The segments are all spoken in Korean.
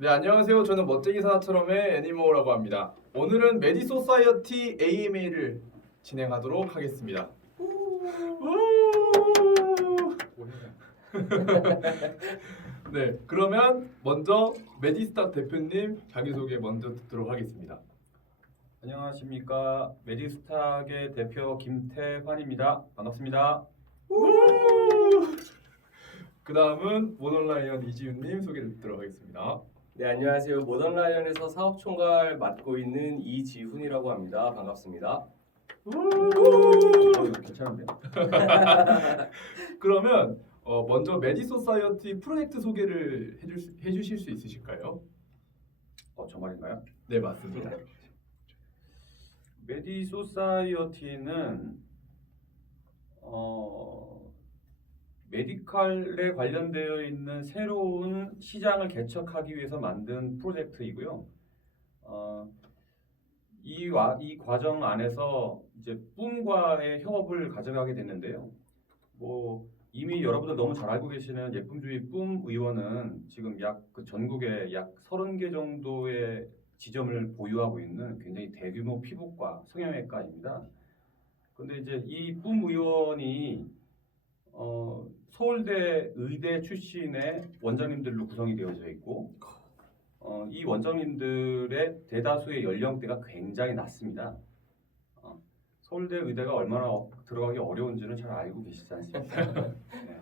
네, 안녕하세요. 저는 멋쟁이 사나처럼의 애니모라고 합니다. 오늘은 메디소사이어티 AMA를 진행하도록 하겠습니다. 네, 그러면 먼저 메디스탁 대표님 자기소개 먼저 듣도록 하겠습니다. 안녕하십니까. 메디스탁의 대표 김태환입니다. 반갑습니다. 그 다음은 모던라이언 이지윤님 소개를 듣도록 하겠습니다. 네, 안녕하세요. 모던라이언에서 사업총괄 맡고 있는 이지훈이라고 합니다. 반갑습니다. 괜찮은데요? 그러면 먼저 메디소사이어티 프로젝트 소개를 해주실 수 있으실까요? 저 말인가요? 네, 맞습니다. 메디소사이어티는 메디칼에 관련되어 있는 새로운 시장을 개척하기 위해서 만든 프로젝트이고요. 이 과정 안에서 이제 뿜과의 협업을 가져가게 됐는데요. 이미 여러분들 너무 잘 알고 계시는 예쁨주의 뿜 의원은 지금 그 전국에 약 30개 정도의 지점을 보유하고 있는 굉장히 대규모 피부과 성형외과입니다. 그런데 이제 이 뿜 의원이 서울대 의대 출신의 원장님들로 구성이 되어져 있고 이 원장님들의 대다수의 연령대가 굉장히 낮습니다. 서울대 의대가 얼마나 들어가기 어려운지는 잘 알고 계시지 않습니까? 네.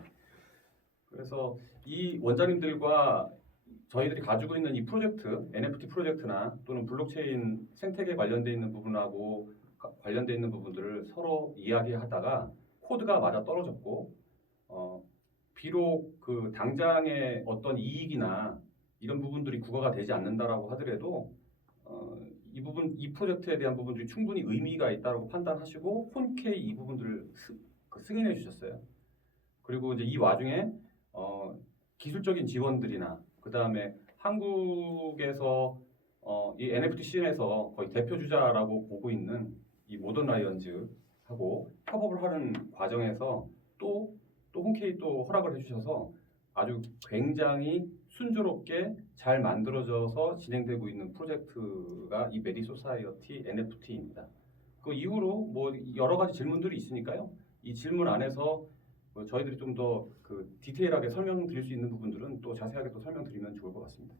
그래서 이 원장님들과 저희들이 가지고 있는 이 프로젝트, NFT 프로젝트나 또는 블록체인 생태계 관련돼 있는 부분하고 관련돼 있는 부분들을 서로 이야기하다가 코드가 맞아 떨어졌고 비록 그 당장의 어떤 이익이나 이런 부분들이 국어가 되지 않는다라고 하더라도 이 프로젝트에 대한 부분들이 충분히 의미가 있다고 판단하시고 흔쾌히 이 부분들을 승인해 주셨어요. 그리고 이제 이 와중에 기술적인 지원들이나 그 다음에 한국에서 이 NFT 씬에서 거의 대표 주자라고 보고 있는 이 모던 라이언즈하고 협업을 하는 과정에서 또 흔쾌히 또 허락을 해주셔서 아주 굉장히 순조롭게 잘 만들어져서 진행되고 있는 프로젝트가 이 메디소사이어티 NFT입니다. 그 이후로 여러 가지 질문들이 있으니까요. 이 질문 안에서 저희들이 좀 더 그 디테일하게 설명드릴 수 있는 부분들은 또 자세하게 또 설명드리면 좋을 것 같습니다.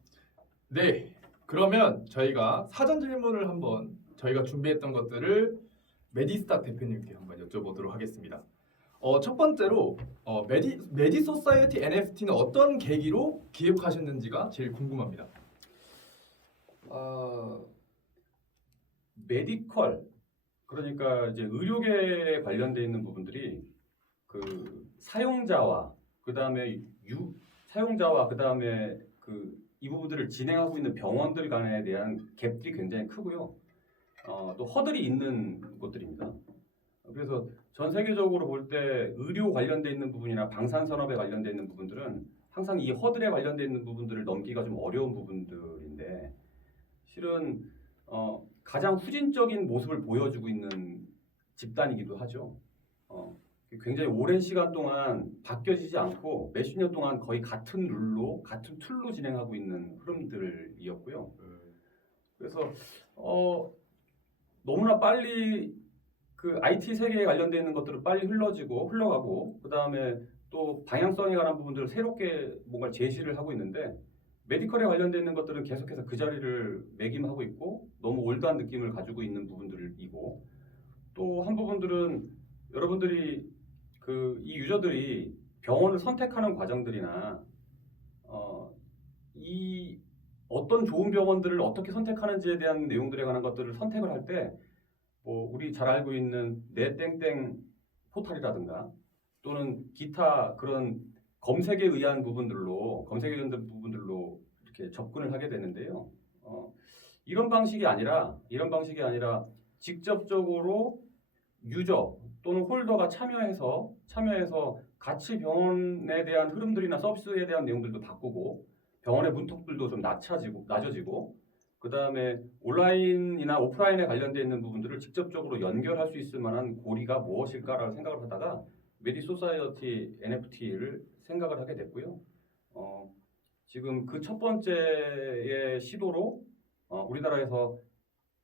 네, 그러면 저희가 사전 질문을 한번 저희가 준비했던 것들을 메디스탁 대표님께 한번 여쭤보도록 하겠습니다. 첫 번째로 메디소사이어티 NFT는 어떤 계기로 기획하셨는지가 제일 궁금합니다. 메디컬, 그러니까 이제 의료계에 관련돼 있는 부분들이 그 사용자와 그다음에 이 부분들을 진행하고 있는 병원들 간에 대한 갭들이 굉장히 크고요. 또 허들이 있는 곳들입니다. 그래서 전 세계적으로 볼 때 의료 관련돼 있는 부분이나 방산산업에 관련돼 있는 부분들은 항상 이 허들에 관련돼 있는 부분들을 넘기가 좀 어려운 부분들인데 실은 가장 후진적인 모습을 보여주고 있는 집단이기도 하죠. 굉장히 오랜 시간 동안 바뀌어지지 않고 몇십 년 동안 거의 같은 룰로 같은 툴로 진행하고 있는 흐름들이었고요. 그래서 너무나 빨리 그 IT 세계에 관련되어 있는 것들을 빨리 흘러가고 그 다음에 또 방향성에 관한 부분들을 새롭게 뭔가 제시를 하고 있는데 메디컬에 관련되어 있는 것들은 계속해서 그 자리를 매김하고 있고 너무 올드한 느낌을 가지고 있는 부분들이고 또 한 부분들은 여러분들이 이 유저들이 병원을 선택하는 과정들이나 이 어떤 좋은 병원들을 어떻게 선택하는지에 대한 내용들에 관한 것들을 선택을 할 때 우리 잘 알고 있는 내땡땡 포탈이라든가 또는 기타 그런 검색에 의한 부분들로 이렇게 접근을 하게 되는데요. 이런 방식이 아니라 직접적으로 유저 또는 홀더가 참여해서 같이 병원에 대한 흐름들이나 서비스에 대한 내용들도 바꾸고 병원의 문턱들도 좀 낮아지고 그 다음에 온라인이나 오프라인에 관련되어 있는 부분들을 직접적으로 연결할 수 있을 만한 고리가 무엇일까라는 생각을 하다가 메디소사이어티 NFT를 생각을 하게 됐고요. 지금 그 첫 번째의 시도로 우리나라에서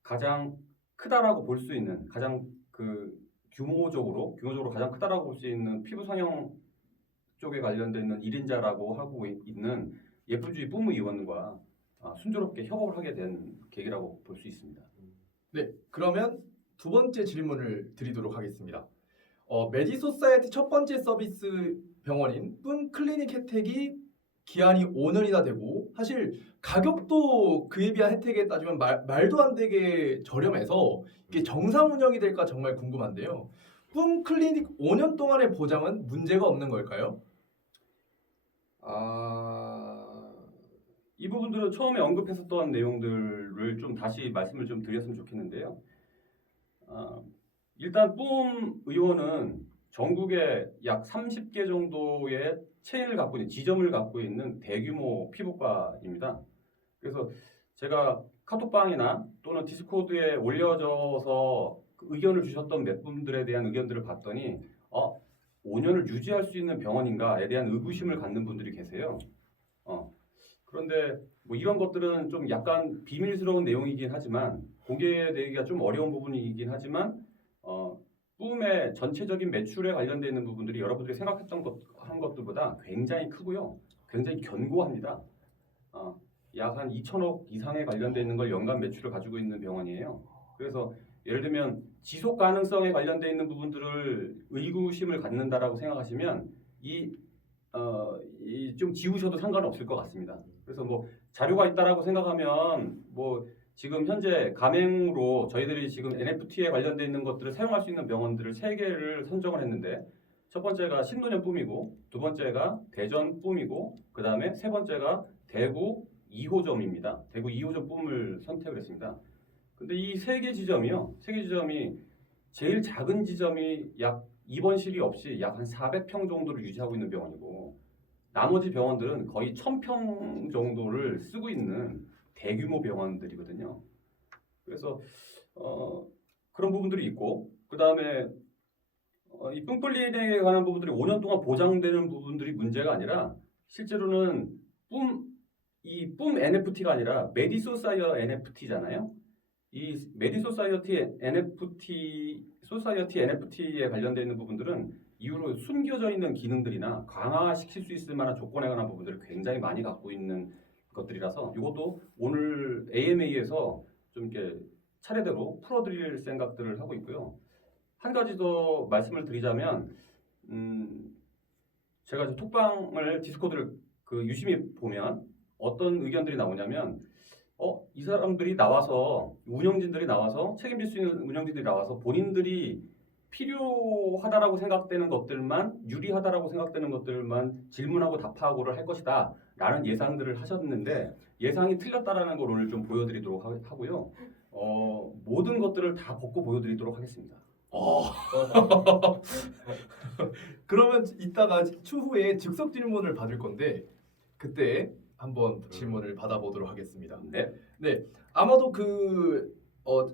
가장 크다라고 볼 수 있는 가장 그 규모적으로 가장 크다라고 볼 수 있는 피부 성형 쪽에 관련돼 있는 1인자라고 하고 있는 예쁘주의 뿜 의원과 순조롭게 협업을 하게 된 계기라고 볼 수 있습니다. 네, 그러면 두 번째 질문을 드리도록 하겠습니다. 메디소사이어티 첫 번째 서비스 병원인 뿜 클리닉 혜택이 기한이 5년이나 되고 사실 가격도 그에 비한 혜택에 따지면 말도 안 되게 저렴해서 이게 정상 운영이 될까 정말 궁금한데요. 뿜 클리닉 5년 동안의 보장은 문제가 없는 걸까요? 이 부분들은 처음에 언급했었던 내용들을 좀 다시 말씀을 좀 드렸으면 좋겠는데요. 일단 뿜 의원은 전국에 약 30개 정도의 체인을 갖고 있는 지점을 갖고 있는 대규모 피부과입니다. 그래서 제가 카톡방이나 또는 디스코드에 올려져서 의견을 주셨던 몇 분들에 대한 의견들을 봤더니 5년을 유지할 수 있는 병원인가에 대한 의구심을 갖는 분들이 계세요. 그런데 뭐 이런 것들은 좀 약간 비밀스러운 내용이긴 하지만 공개되기가 좀 어려운 부분이긴 하지만 뿜의 전체적인 매출에 관련되어 있는 부분들이 여러분들이 생각했던 것들보다 굉장히 크고요. 굉장히 견고합니다. 약 한 2천억 이상에 관련되어 있는 걸 연간 매출을 가지고 있는 병원이에요. 그래서 예를 들면 지속 가능성에 관련되어 있는 부분들을 의구심을 갖는다라고 생각하시면 좀 지우셔도 상관없을 것 같습니다. 그래서 뭐 자료가 있다라고 생각하면 뭐 지금 현재 가맹으로 저희들이 지금 NFT에 관련되어 있는 것들을 사용할 수 있는 병원들을 3개를 선정을 했는데 첫 번째가 신논현 뿜이고 두 번째가 대전 뿜이고 그 다음에 세 번째가 대구 2호점입니다. 대구 2호점 뿜을 선택을 했습니다. 근데 이 3개 지점이요. 3개 지점이 제일 작은 지점이 약 입원실이 없이 약 한 400평 정도를 유지하고 있는 병원이고 나머지 병원들은 거의 1000평 정도를 쓰고 있는 대규모 병원들이거든요. 그래서 그런 부분들이 있고 그 다음에 이 뿜클린에 관한 부분들이 5년 동안 보장되는 부분들이 문제가 아니라 실제로는 뿜 NFT가 아니라 메디소사이어 NFT잖아요. 이 메디소사이어티 NFT에 관련되어 있는 부분들은 이후로 숨겨져 있는 기능들이나 강화시킬 수 있을 만한 조건에 관한 부분들을 굉장히 많이 갖고 있는 것들이라서 이것도 오늘 AMA에서 좀 이렇게 차례대로 풀어드릴 생각들을 하고 있고요. 한 가지 더 말씀을 드리자면 제가 이제 톡방을 디스코드를 유심히 보면 어떤 의견들이 나오냐면 이 사람들이 나와서 운영진들이 나와서 책임질 수 있는 운영진들이 나와서 본인들이 필요하다라고 생각되는 것들만 유리하다라고 생각되는 것들만 질문하고 답하고를 할 것이다 라는 예상들을 하셨는데 예상이 틀렸다라는 걸 오늘 좀 보여드리도록 하고요. 모든 것들을 다 벗고 보여드리도록 하겠습니다. 그러면 이따가 추후에 즉석 질문을 받을 건데 그때 한번 질문을 받아보도록 하겠습니다. 네. 아마도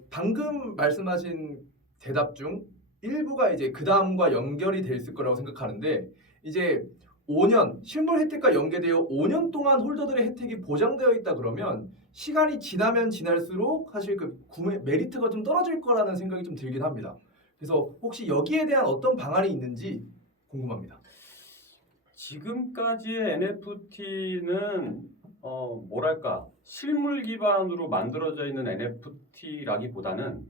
방금 말씀하신 대답 중 일부가 이제 그 다음과 연결이 돼 있을 거라고 생각하는데 이제 5년 실물 혜택과 연계되어 5년 동안 홀더들의 혜택이 보장되어 있다 그러면 시간이 지나면 지날수록 사실 그 구매 메리트가 좀 떨어질 거라는 생각이 좀 들긴 합니다. 그래서 혹시 여기에 대한 어떤 방안이 있는지 궁금합니다. 지금까지의 NFT는 뭐랄까 실물 기반으로 만들어져 있는 NFT라기보다는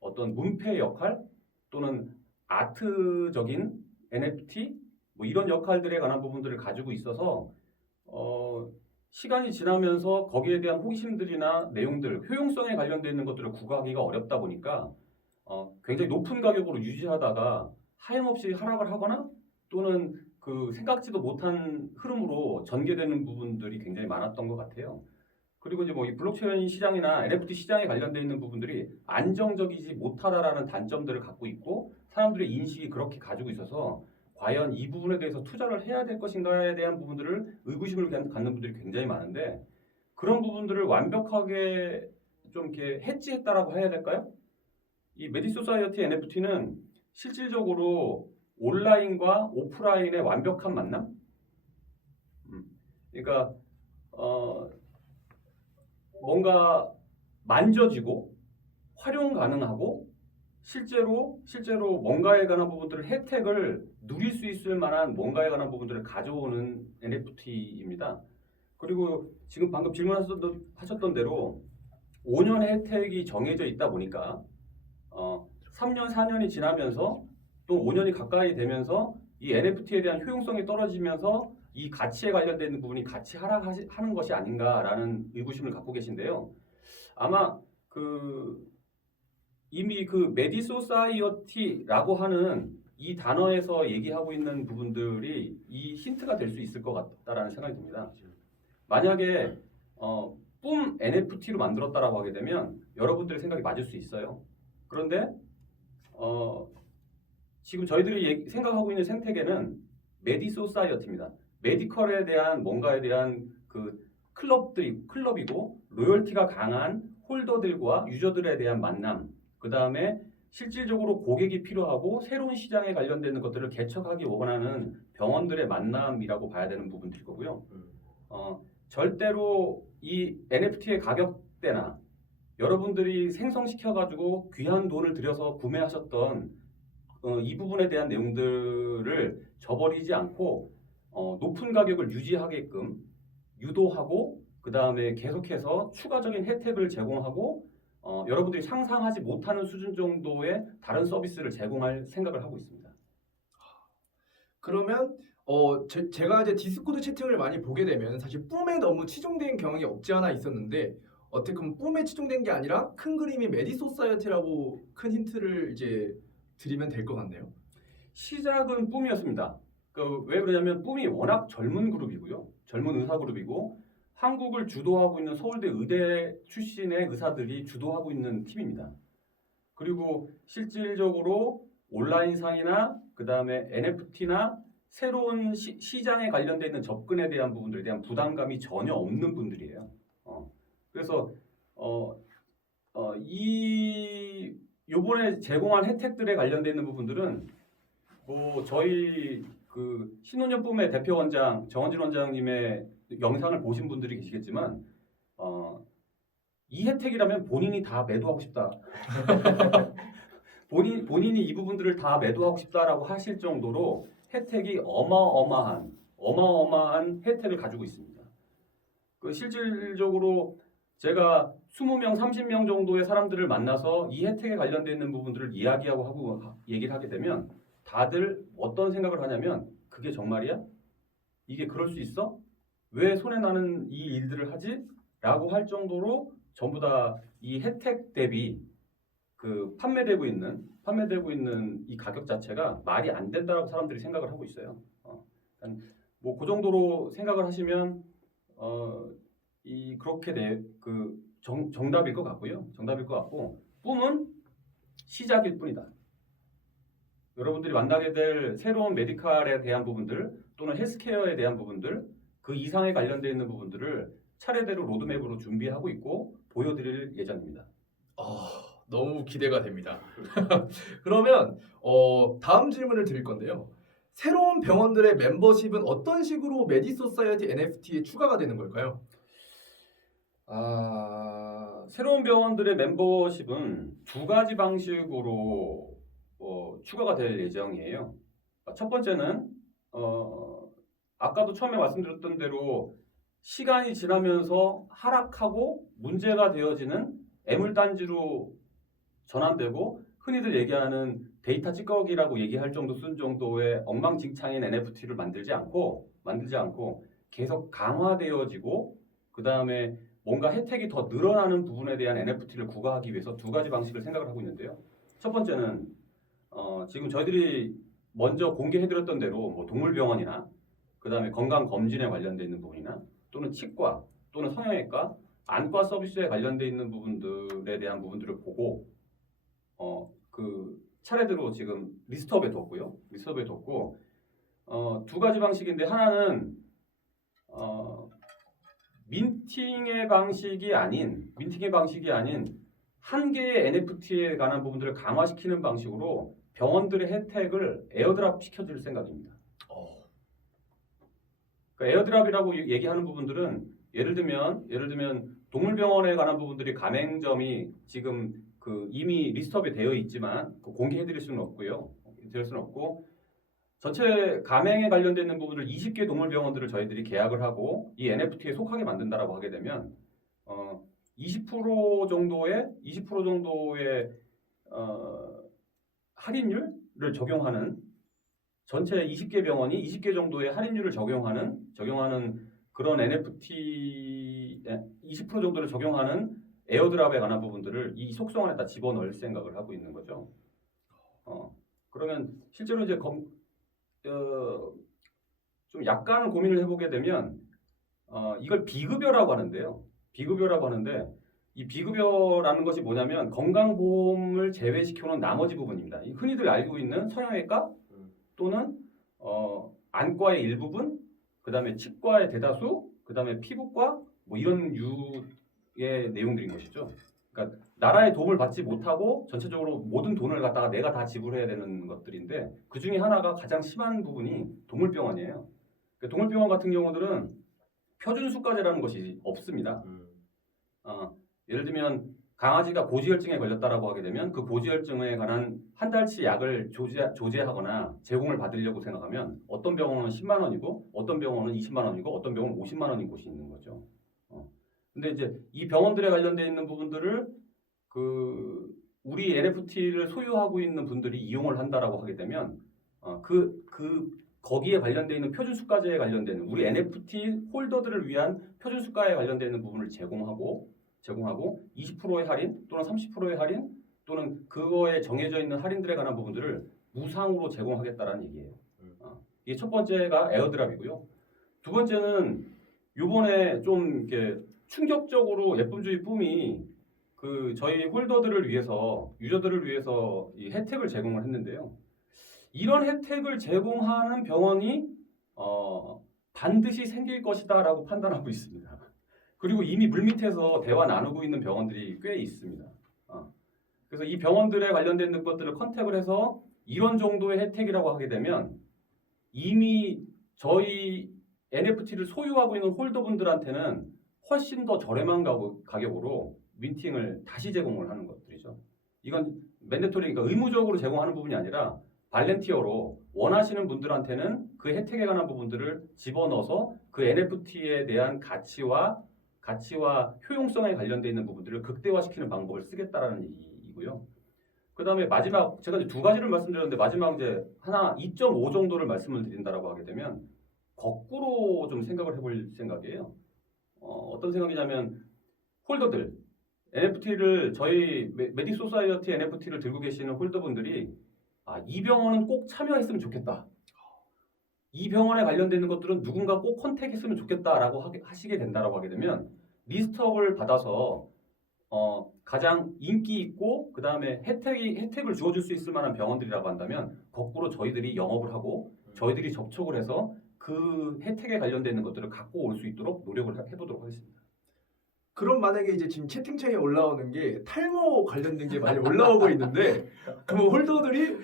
어떤 문패 역할 또는 아트적인 NFT 뭐 이런 역할들에 관한 부분들을 가지고 있어서 시간이 지나면서 거기에 대한 호기심들이나 내용들, 효용성에 관련되어 있는 것들을 구가하기가 어렵다 보니까 굉장히 높은 가격으로 유지하다가 하염없이 하락을 하거나 또는 그 생각지도 못한 흐름으로 전개되는 부분들이 굉장히 많았던 것 같아요. 그리고 이제 뭐 이 블록체인 시장이나 NFT 시장에 관련되어 있는 부분들이 안정적이지 못하다라는 단점들을 갖고 있고 사람들의 인식이 그렇게 가지고 있어서 과연 이 부분에 대해서 투자를 해야 될 것인가에 대한 부분들을 의구심을 갖는 분들이 굉장히 많은데 그런 부분들을 완벽하게 좀 이렇게 해지했다라고 해야 될까요? 이 메디소사이어티 NFT는 실질적으로 온라인과 오프라인의 완벽한 만남? 그러니까 뭔가 만져지고 활용 가능하고 실제로 뭔가에 관한 부분들을 혜택을 누릴 수 있을 만한 뭔가에 관한 부분들을 가져오는 NFT입니다. 그리고 지금 방금 질문하셨던 대로 5년의 혜택이 정해져 있다 보니까 3년, 4년이 지나면서 또 5년이 가까이 되면서 이 NFT에 대한 효용성이 떨어지면서 이 가치에 관련된 부분이 같이 하락하는 것이 아닌가라는 의구심을 갖고 계신데요. 아마 이미 그 메디소사이어티라고 하는 이 단어에서 얘기하고 있는 부분들이 이 힌트가 될 수 있을 것 같다라는 생각이 듭니다. 만약에 뿜 NFT로 만들었다라고 하게 되면 여러분들의 생각이 맞을 수 있어요. 그런데 지금 저희들이 생각하고 있는 생태계는 메디소사이어티입니다. 메디컬에 대한 뭔가에 대한 그 클럽이고 로열티가 강한 홀더들과 유저들에 대한 만남, 그 다음에 실질적으로 고객이 필요하고 새로운 시장에 관련되는 것들을 개척하기 원하는 병원들의 만남이라고 봐야 되는 부분들일 거고요. 절대로 이 NFT의 가격대나 여러분들이 생성시켜가지고 귀한 돈을 들여서 구매하셨던 이 부분에 대한 내용들을 저버리지 않고 높은 가격을 유지하게끔 유도하고 그 다음에 계속해서 추가적인 혜택을 제공하고 여러분들이 상상하지 못하는 수준 정도의 다른 서비스를 제공할 생각을 하고 있습니다. 그러면 제가 이제 디스코드 채팅을 많이 보게 되면 사실 뿜에 너무 치중된 경향이 없지 않아 있었는데 어떻게 보면 뿜에 치중된 게 아니라 큰 그림이 메디소사이어티라고 큰 힌트를 이제 드리면 될 것 같네요. 시작은 뿜이었습니다. 왜 그러냐면 뿜이 워낙 젊은 그룹이고요. 젊은 의사 그룹이고 한국을 주도하고 있는 서울대 의대 출신의 의사들이 주도하고 있는 팀입니다. 그리고 실질적으로 온라인상이나 그 다음에 NFT나 새로운 시장에 관련되어 있는 접근에 대한 부분들에 대한 부담감이 전혀 없는 분들이에요. 그래서 요번에 제공한 혜택들에 관련되어 있는 부분들은 뭐 저희 그 신혼여품의 대표 원장 정원진 원장님의 영상을 보신 분들이 계시겠지만 이 혜택이라면 본인이 다 매도하고 싶다. 본인이 이 부분들을 다 매도하고 싶다라고 하실 정도로 혜택이 어마어마한 혜택을 가지고 있습니다. 실질적으로 제가 20명, 30명 정도의 사람들을 만나서 이 혜택에 관련되어 있는 부분들을 이야기하고 얘기를 하게 되면 다들 어떤 생각을 하냐면 그게 정말이야? 이게 그럴 수 있어? 왜 손해 나는 이 일들을 하지? 라고 할 정도로 전부 다 이 혜택 대비 그 판매되고 있는 이 가격 자체가 말이 안 된다라고 사람들이 생각을 하고 있어요. 뭐 그 정도로 생각을 하시면 그렇게 정답일 것 같고요. 정답일 것 같고 뿜은 시작일 뿐이다. 여러분들이 만나게 될 새로운 메디칼에 대한 부분들 또는 헬스케어에 대한 부분들 그 이상에 관련되어 있는 부분들을 차례대로 로드맵으로 준비하고 있고 보여드릴 예정입니다. 너무 기대가 됩니다. 그러면 다음 질문을 드릴 건데요. 새로운 병원들의 멤버십은 어떤 식으로 메디소사이어티 NFT에 추가가 되는 걸까요? 새로운 병원들의 멤버십은 두 가지 방식으로 추가가 될 예정이에요. 첫 번째는 아까도 처음에 말씀드렸던 대로 시간이 지나면서 하락하고 문제가 되어지는 애물단지로 전환되고 흔히들 얘기하는 데이터 찌꺼기라고 얘기할 정도의 엉망진창인 NFT를 만들지 않고 계속 강화되어지고 그 다음에 뭔가 혜택이 더 늘어나는 부분에 대한 NFT를 구가하기 위해서 두 가지 방식을 생각을 하고 있는데요. 첫 번째는 지금 저희들이 먼저 공개해드렸던 대로 뭐 동물병원이나 그 다음에 건강검진에 관련되어 있는 부분이나 또는 치과 또는 성형외과 안과 서비스에 관련되어 있는 부분들에 대한 부분들을 보고 차례대로 지금 리스트업에 뒀고 두 가지 방식인데 하나는 민팅의 방식이 아닌 한 개의 NFT에 관한 부분들을 강화시키는 방식으로 병원들의 혜택을 에어드랍 시켜줄 생각입니다. 그러니까 에어드랍이라고 얘기하는 부분들은 예를 들면 동물병원에 관한 부분들이 가맹점이 지금 그 이미 리스트업이 되어 있지만 공개해드릴 수는 없고요. 될 수는 없고 전체 가맹에 관련되어 있는 부분을 20개 동물병원들을 저희들이 계약을 하고 이 NFT에 속하게 만든다라고 하게 되면 20% 정도의 할인율을 적용하는 전체 20개 병원이 20개 정도의 할인율을 적용하는 그런 NFT 20% 정도를 적용하는 에어드랍에 관한 부분들을 이 속성 안에다 집어넣을 생각을 하고 있는 거죠. 그러면 실제로 이제 좀 약간 고민을 해보게 되면 이걸 비급여라고 하는데요. 비급여라고 하는데 이 비급여라는 것이 뭐냐면 건강보험을 제외시켜놓은 나머지 부분입니다. 흔히들 알고 있는 성형외과 또는 안과의 일부분, 그 다음에 치과의 대다수, 그 다음에 피부과 뭐 이런 유의 내용들인 것이죠. 그러니까 나라의 도움을 받지 못하고 전체적으로 모든 돈을 갖다가 내가 다 지불해야 되는 것들인데 그 중에 하나가 가장 심한 부분이 동물병원이에요. 그러니까 동물병원 같은 경우들은 표준수가제라는 것이 없습니다. 예를 들면 강아지가 고지혈증에 걸렸다라고 하게 되면 그 고지혈증에 관한 한 달치 약을 조제하거나 제공을 받으려고 생각하면 어떤 병원은 10만 원이고 어떤 병원은 20만 원이고 어떤 병원은 50만 원인 곳이 있는 거죠. 근데 이제 이 병원들에 관련되어 있는 부분들을 우리 NFT를 소유하고 있는 분들이 이용을 한다라고 하게 되면 거기에 관련되어 있는 표준수가제에 관련되는 우리 NFT 홀더들을 위한 표준수가에 관련되어 있는 부분을 제공하고 20%의 할인 또는 30%의 할인 또는 그거에 정해져 있는 할인들에 관한 부분들을 무상으로 제공하겠다라는 얘기예요. 이게 첫 번째가 에어드랍이고요. 두 번째는 요번에 좀 이렇게 충격적으로 예쁨주의 뿜이 저희 홀더들을 위해서 유저들을 위해서 이 혜택을 제공을 했는데요. 이런 혜택을 제공하는 병원이 반드시 생길 것이다라고 판단하고 있습니다. 그리고 이미 물밑에서 대화 나누고 있는 병원들이 꽤 있습니다. 그래서 이 병원들에 관련된 것들을 컨택을 해서 이런 정도의 혜택이라고 하게 되면 이미 저희 NFT를 소유하고 있는 홀더분들한테는 훨씬 더 저렴한 가격으로 민팅을 다시 제공을 하는 것들이죠. 이건 맨데토리, 그러니까 의무적으로 제공하는 부분이 아니라 발렌티어로 원하시는 분들한테는 그 혜택에 관한 부분들을 집어넣어서 그 NFT에 대한 가치와 효용성에 관련되어 있는 부분들을 극대화시키는 방법을 쓰겠다라는 얘기이고요. 그 다음에 마지막 제가 이제 두 가지를 말씀드렸는데 마지막 이제 하나 2.5 정도를 말씀을 드린다라고 하게 되면 거꾸로 좀 생각을 해볼 생각이에요. 어떤 생각이냐면 홀더들 NFT를 저희 메디소사이어티 NFT를 들고 계시는 홀더분들이 이 병원은 꼭 참여했으면 좋겠다. 이 병원에 관련되는 것들은 누군가 꼭 컨택했으면 좋겠다라고 하시게 된다라고 하게 되면 리스트업을 받아서 가장 인기 있고 그 다음에 혜택을 주어줄 수 있을 만한 병원들이라고 한다면 거꾸로 저희들이 영업을 하고 저희들이 접촉을 해서 그 혜택에 관련되는 것들을 갖고 올 수 있도록 노력을 해보도록 하겠습니다. 그럼 만약에 이제 지금 채팅창에 올라오는 게 탈모 관련된 게 많이 올라오고 있는데 그럼 홀더들이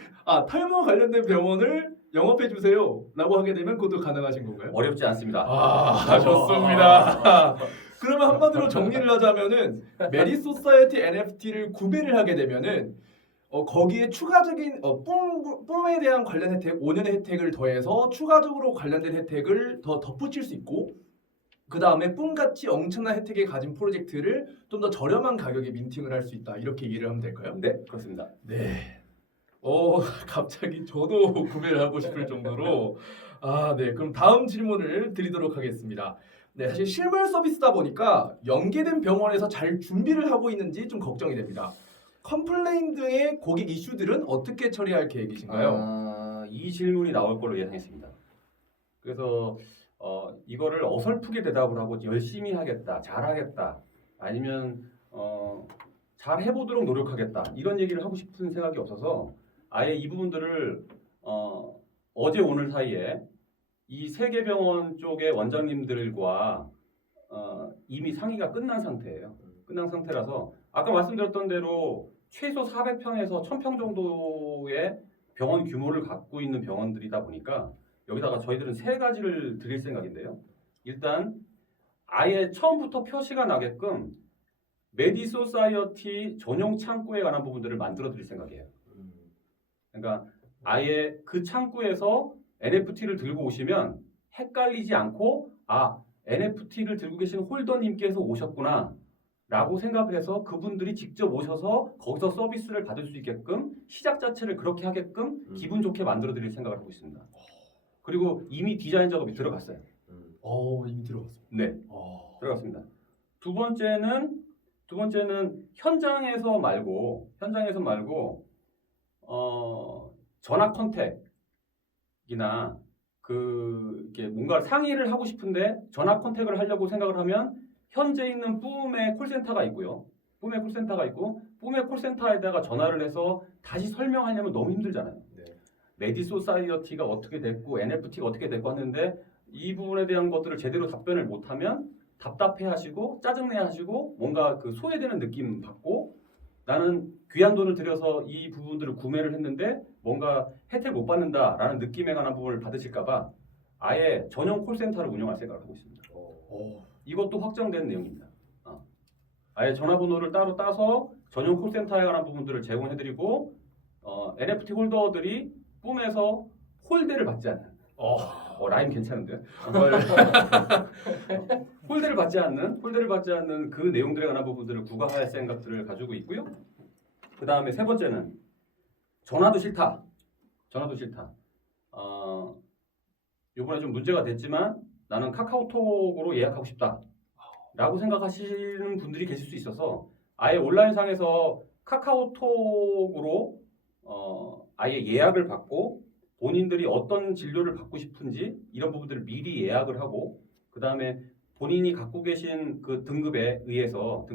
탈모 관련된 병원을 영업해 주세요라고 하게 되면 그것도 가능하신 건가요? 어렵지 않습니다. 좋습니다. 그러면 한마디로 정리를 하자면은 메디소사이어티 NFT를 구매를 하게 되면은 거기에 추가적인 뿜에 대한 관련 혜택, 5년의 혜택을 더해서 추가적으로 관련된 혜택을 더 덧붙일 수 있고 그 다음에 뿜같이 엄청난 혜택을 가진 프로젝트를 좀 더 저렴한 가격에 민팅을 할 수 있다 이렇게 이해를 하면 될까요? 네, 그렇습니다. 네. 갑자기 저도 구매를 하고 싶을 정도로 네. 그럼 다음 질문을 드리도록 하겠습니다. 네, 사실 실물 서비스다 보니까 연계된 병원에서 잘 준비를 하고 있는지 좀 걱정이 됩니다. 컴플레인 등의 고객 이슈들은 어떻게 처리할 계획이신가요? 이 질문이 나올 걸로 예상했습니다. 그래서 이거를 어설프게 대답을 하고 열심히 하겠다, 잘하겠다, 아니면 잘 해보도록 노력하겠다 이런 얘기를 하고 싶은 생각이 없어서 아예 이 부분들을 어제 오늘 사이에 이 세계병원 쪽의 원장님들과 이미 상의가 끝난 상태예요. 끝난 상태라서 아까 말씀드렸던 대로 최소 400평에서 1000평 정도의 병원 규모를 갖고 있는 병원들이다 보니까 여기다가 저희들은 세 가지를 드릴 생각인데요. 일단 아예 처음부터 표시가 나게끔 메디소사이어티 전용 창구에 관한 부분들을 만들어 드릴 생각이에요. 그러니까 아예 그 창구에서 NFT를 들고 오시면 헷갈리지 않고 NFT를 들고 계신 홀더님께서 오셨구나 라고 생각을 해서 그분들이 직접 오셔서 거기서 서비스를 받을 수 있게끔 시작 자체를 그렇게 하게끔 기분 좋게 만들어 드릴 생각을 하고 있습니다. 그리고 이미 디자인 작업이 들어갔어요. 이미 들어갔습니다. 네, 들어갔습니다. 두 번째는 현장에서 말고 전화 컨택이나 이렇게 뭔가 상의를 하고 싶은데 전화 컨택을 하려고 생각을 하면 현재 있는 뿜의 콜센터가 있고요. 뿜의 콜센터에다가 전화를 해서 다시 설명하려면 너무 힘들잖아요. 네. 메디소사이어티가 어떻게 됐고 NFT가 어떻게 됐고 하는데 이 부분에 대한 것들을 제대로 답변을 못하면 답답해하시고 짜증내하시고 뭔가 그 소외되는 느낌 받고 나는 귀한 돈을 들여서 이 부분들을 구매를 했는데 뭔가 혜택 못 받는다라는 느낌에 관한 부분을 받으실까봐 아예 전용 콜센터를 운영할 생각을 하고 있습니다. 이것도 확정된 내용입니다. 아예 전화번호를 따로 따서 전용 콜센터에 관한 부분들을 제공해드리고 NFT 홀더들이 뿜에서 홀대를 받지 않는 라임 괜찮은데요? 홀대를 받지 않는 그 내용들에 관한 부분들을 구가할 생각들을 가지고 있고요. 그 다음에 세 번째는 전화도 싫다. 이번에 좀 문제가 됐지만 나는 카카오톡으로 예약하고 싶다 라고 생각하시는 분들이 계실 수 있어서 아예 온라인상에서 카카오톡으로 아예 예약을 받고 본인들이 어떤 진료를 받고 싶은지 이런 부분들을 미리 예약을 하고 그 다음에 본인이 갖고 계신 그 등급에 의해서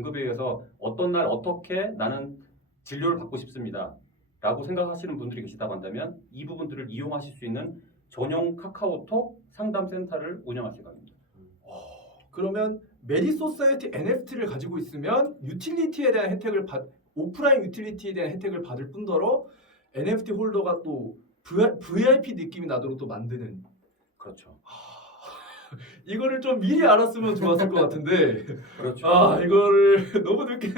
어떤 날 어떻게 나는 진료를 받고 싶습니다 라고 생각하시는 분들이 계시다고 한다면 이 부분들을 이용하실 수 있는 전용 카카오톡 상담센터를 운영할 생각입니다. 그러면 메디소사이어티 NFT를 가지고 있으면 유틸리티에 대한 오프라인 유틸리티에 대한 혜택을 받을 뿐더러 NFT 홀더가 또 VIP 느낌이 나도록 또 만드는. 그렇죠. 이거를 좀 미리 알았으면 좋았을 것 같은데 그렇죠. 이거를 너무 늦게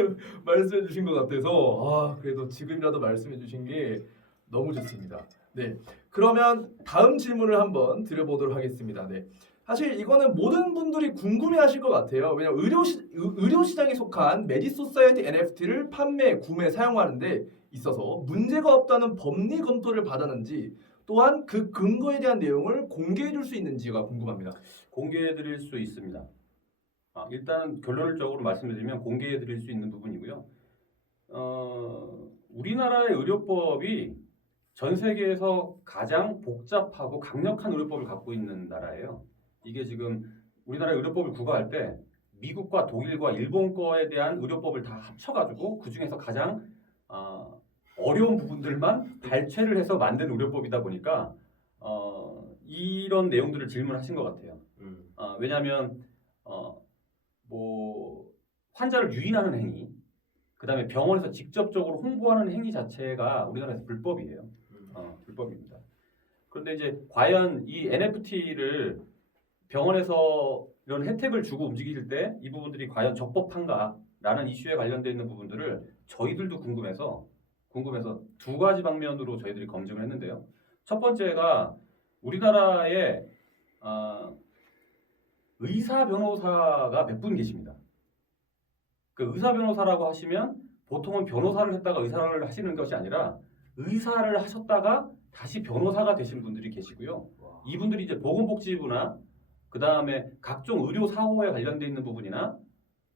말씀해 주신 것 같아서 그래도 지금이라도 말씀해 주신 게 너무 좋습니다. 네, 그러면 다음 질문을 한번 드려보도록 하겠습니다. 네, 사실 이거는 모든 분들이 궁금해하실 것 같아요. 왜냐하면 의료 시장에 속한 메디소사이어티 NFT를 판매, 구매, 사용하는데 있어서 문제가 없다는 법리 검토를 받았는지 또한 그 근거에 대한 내용을 공개해 줄 수 있는지가 궁금합니다. 공개해 드릴 수 있습니다. 일단 결론적으로 말씀드리면 공개해 드릴 수 있는 부분이고요. 우리나라의 의료법이 전 세계에서 가장 복잡하고 강력한 의료법을 갖고 있는 나라예요. 이게 지금 우리나라 의료법을 구가할 때 미국과 독일과 일본 거에 대한 의료법을 다 합쳐가지고 그 중에서 가장 어려운 부분들만 발췌를 해서 만든 의료법이다 보니까 이런 내용들을 질문하신 것 같아요. 왜냐하면 환자를 유인하는 행위, 그 다음에 병원에서 직접적으로 홍보하는 행위 자체가 우리나라에서 불법이에요. 불법입니다. 그런데 이제 과연 이 NFT를 병원에서 이런 혜택을 주고 움직일 때 이 부분들이 과연 적법한가라는 이슈에 관련되어 있는 부분들을 저희들도 궁금해서 두 가지 방면으로 저희들이 검증을 했는데요. 첫 번째가 우리나라에 의사 변호사가 몇 분 계십니다. 그 의사 변호사라고 하시면 보통은 변호사를 했다가 의사를 하시는 것이 아니라 의사를 하셨다가 다시 변호사가 되신 분들이 계시고요. 이분들이 이제 보건복지부나 그 다음에 각종 의료 사고에 관련돼 있는 부분이나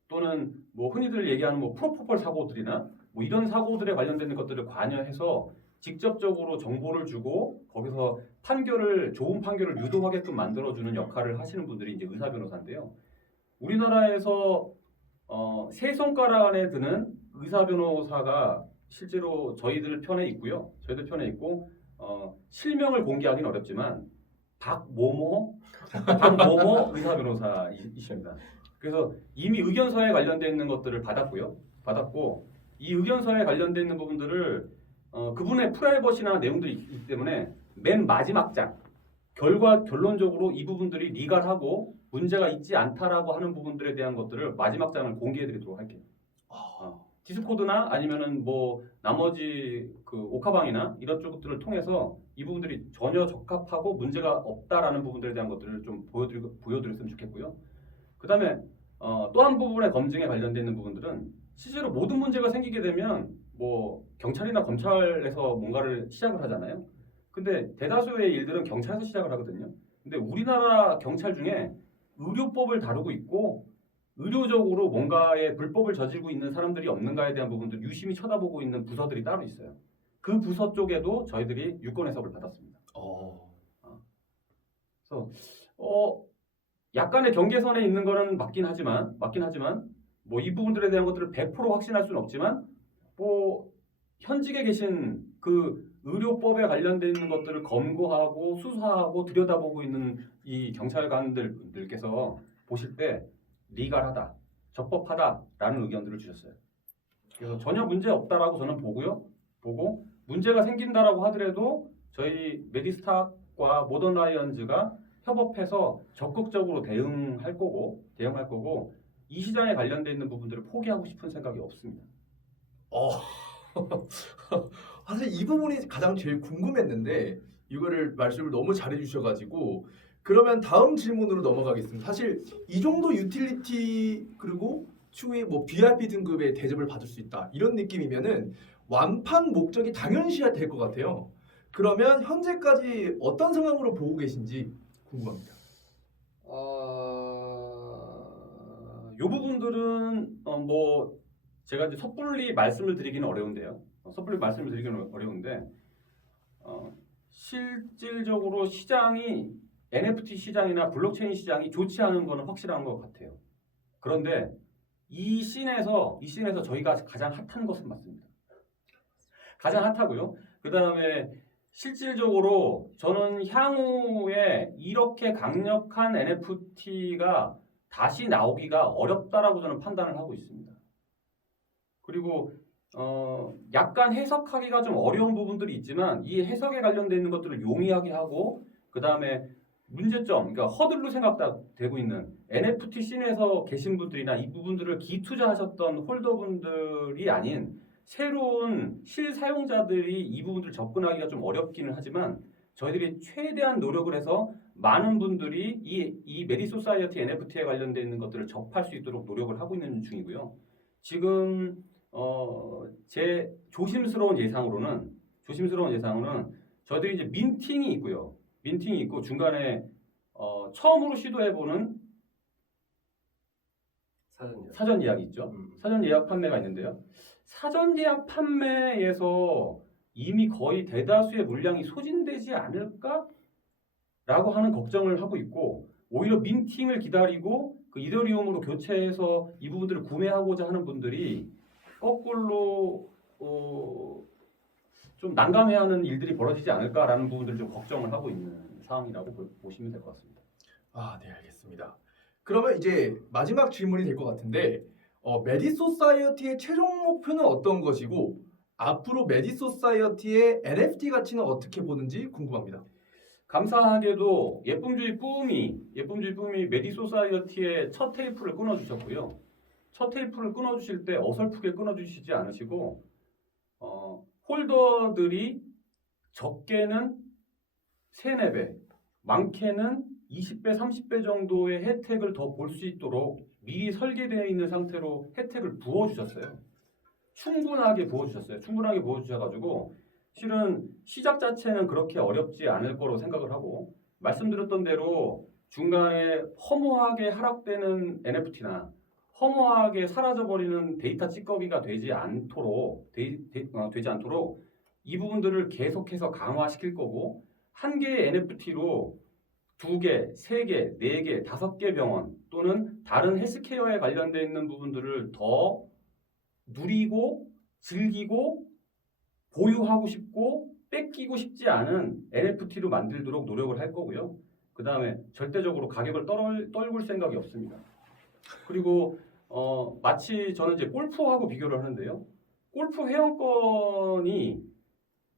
또는 흔히들 얘기하는 프로포폴 사고들이나 이런 사고들에 관련된 것들을 관여해서 직접적으로 정보를 주고 거기서 좋은 판결을 유도하게끔 만들어주는 역할을 하시는 분들이 이제 의사 변호사인데요. 우리나라에서 세 손가락 안에 드는 의사 변호사가 실제로 저희들 편에 있고요. 저희들 편에 있고 실명을 공개하기는 어렵지만 박모모 의사 변호사이십니다. 그래서 이미 의견서에 관련되어 있는 것들을 받았고 이 의견서에 관련되어 있는 부분들을 그분의 프라이버시나 내용들이 있기 때문에 맨 마지막 장 결론적으로 이 부분들이 리갈하고 문제가 있지 않다라고 하는 부분들에 대한 것들을 마지막 장을 공개해드리도록 할게요. 디스코드나 아니면은 뭐 나머지 그 오카방이나 이런 쪽들을 통해서 이 부분들이 전혀 적합하고 문제가 없다라는 부분들에 대한 것들을 좀 보여드렸으면 좋겠고요. 그 다음에 또 한 부분의 검증에 관련되어 있는 부분들은 실제로 모든 문제가 생기게 되면 뭐 경찰이나 검찰에서 뭔가를 시작을 하잖아요. 근데 대다수의 일들은 경찰에서 시작을 하거든요. 근데 우리나라 경찰 중에 의료법을 다루고 있고 의료적으로 뭔가의 불법을 저지르고 있는 사람들이 없는가에 대한 부분들 유심히 쳐다보고 있는 부서들이 따로 있어요. 그 부서 쪽에도 저희들이 유권 해석을 받았습니다. 그래서 약간의 경계선에 있는 거는 맞긴 하지만 뭐 이 부분들에 대한 것들을 100% 확신할 수는 없지만 뭐 현직에 계신 그 의료법에 관련되어 있는 것들을 검거하고 수사하고 들여다보고 있는 이 경찰관들께서 보실 때 리갈하다, 적법하다라는 의견들을 주셨어요. 그래서 전혀 문제 없다라고 저는 보고 문제가 생긴다라고 하더라도 저희 메디스탁과 모던 라이언즈가 협업해서 적극적으로 대응할 거고 이 시장에 관련되어 있는 부분들을 포기하고 싶은 생각이 없습니다. 사실 이 부분이 가장 제일 궁금했는데 이거를 말씀을 너무 잘해 주셔가지고 그러면 다음 질문으로 넘어가겠습니다. 사실 이 정도 유틸리티 그리고 추후에 뭐 VIP 등급의 대접을 받을 수 있다 이런 느낌이면은 완판 목적이 당연시해야 될 것 같아요. 그러면 현재까지 어떤 상황으로 보고 계신지 궁금합니다. 이 부분들은 뭐 제가 이제 섣불리 말씀을 드리기는 어려운데요. 실질적으로 시장이 NFT 시장이나 블록체인 시장이 좋지 않은 거는 확실한 것 같아요. 그런데 이 씬에서 저희가 가장 핫한 것은 맞습니다. 가장 핫하고요. 그 다음에 실질적으로 저는 향후에 이렇게 강력한 NFT가 다시 나오기가 어렵다라고 저는 판단을 하고 있습니다. 그리고 약간 해석하기가 좀 어려운 부분들이 있지만 이 해석에 관련되어 있는 것들을 용이하게 하고 그 다음에 문제점, 그러니까 허들로 생각되고 있는 NFT 씬에서 계신 분들이나 이 부분들을 기투자하셨던 홀더분들이 아닌 새로운 실사용자들이 이 부분들을 접근하기가 좀 어렵기는 하지만 저희들이 최대한 노력을 해서 많은 분들이 이 메디소사이어티 NFT에 관련되어 있는 것들을 접할 수 있도록 노력을 하고 있는 중이고요. 지금 제 조심스러운 예상으로는 저희들이 이제 민팅이 있고 중간에 처음으로 시도해보는 사전 예약이 있죠. 사전 예약 판매가 있는데요. 사전 예약 판매에서 이미 거의 대다수의 물량이 소진되지 않을까라고 하는 걱정을 하고 있고 오히려 민팅을 기다리고 그 이더리움으로 교체해서 이 부분들을 구매하고자 하는 분들이 거꾸로 좀 난감해하는 일들이 벌어지지 않을까라는 부분들을 좀 걱정을 하고 있는 상황이라고 보시면 될 것 같습니다. 네, 알겠습니다. 그러면 이제 마지막 질문이 될 것 같은데 메디소사이어티의 최종 목표는 어떤 것이고 앞으로 메디소사이어티의 NFT 가치는 어떻게 보는지 궁금합니다. 감사하게도 예쁨주의 뿜이 메디소사이어티의 첫 테이프를 끊어주셨고요. 첫 테이프를 끊어주실 때 어설프게 끊어주시지 않으시고 홀더들이 적게는 3, 4배, 많게는 20배, 30배 정도의 혜택을 더 볼 수 있도록 미리 설계되어 있는 상태로 혜택을 부어주셨어요. 충분하게 부어주셔가지고 실은 시작 자체는 그렇게 어렵지 않을 거로 생각을 하고 말씀드렸던 대로 중간에 허무하게 하락되는 NFT나 허무하게 사라져버리는 데이터 찌꺼기가 되지 않도록 이 부분들을 계속해서 강화시킬 거고 한 개의 NFT로 2개, 3개, 4개, 5개 병원 또는 다른 헬스케어에 관련되어 있는 부분들을 더 누리고 즐기고 보유하고 싶고 뺏기고 싶지 않은 NFT로 만들도록 노력을 할 거고요. 그 다음에 절대적으로 가격을 떨굴 생각이 없습니다. 그리고 마치 저는 이제 골프하고 비교를 하는데요. 골프 회원권이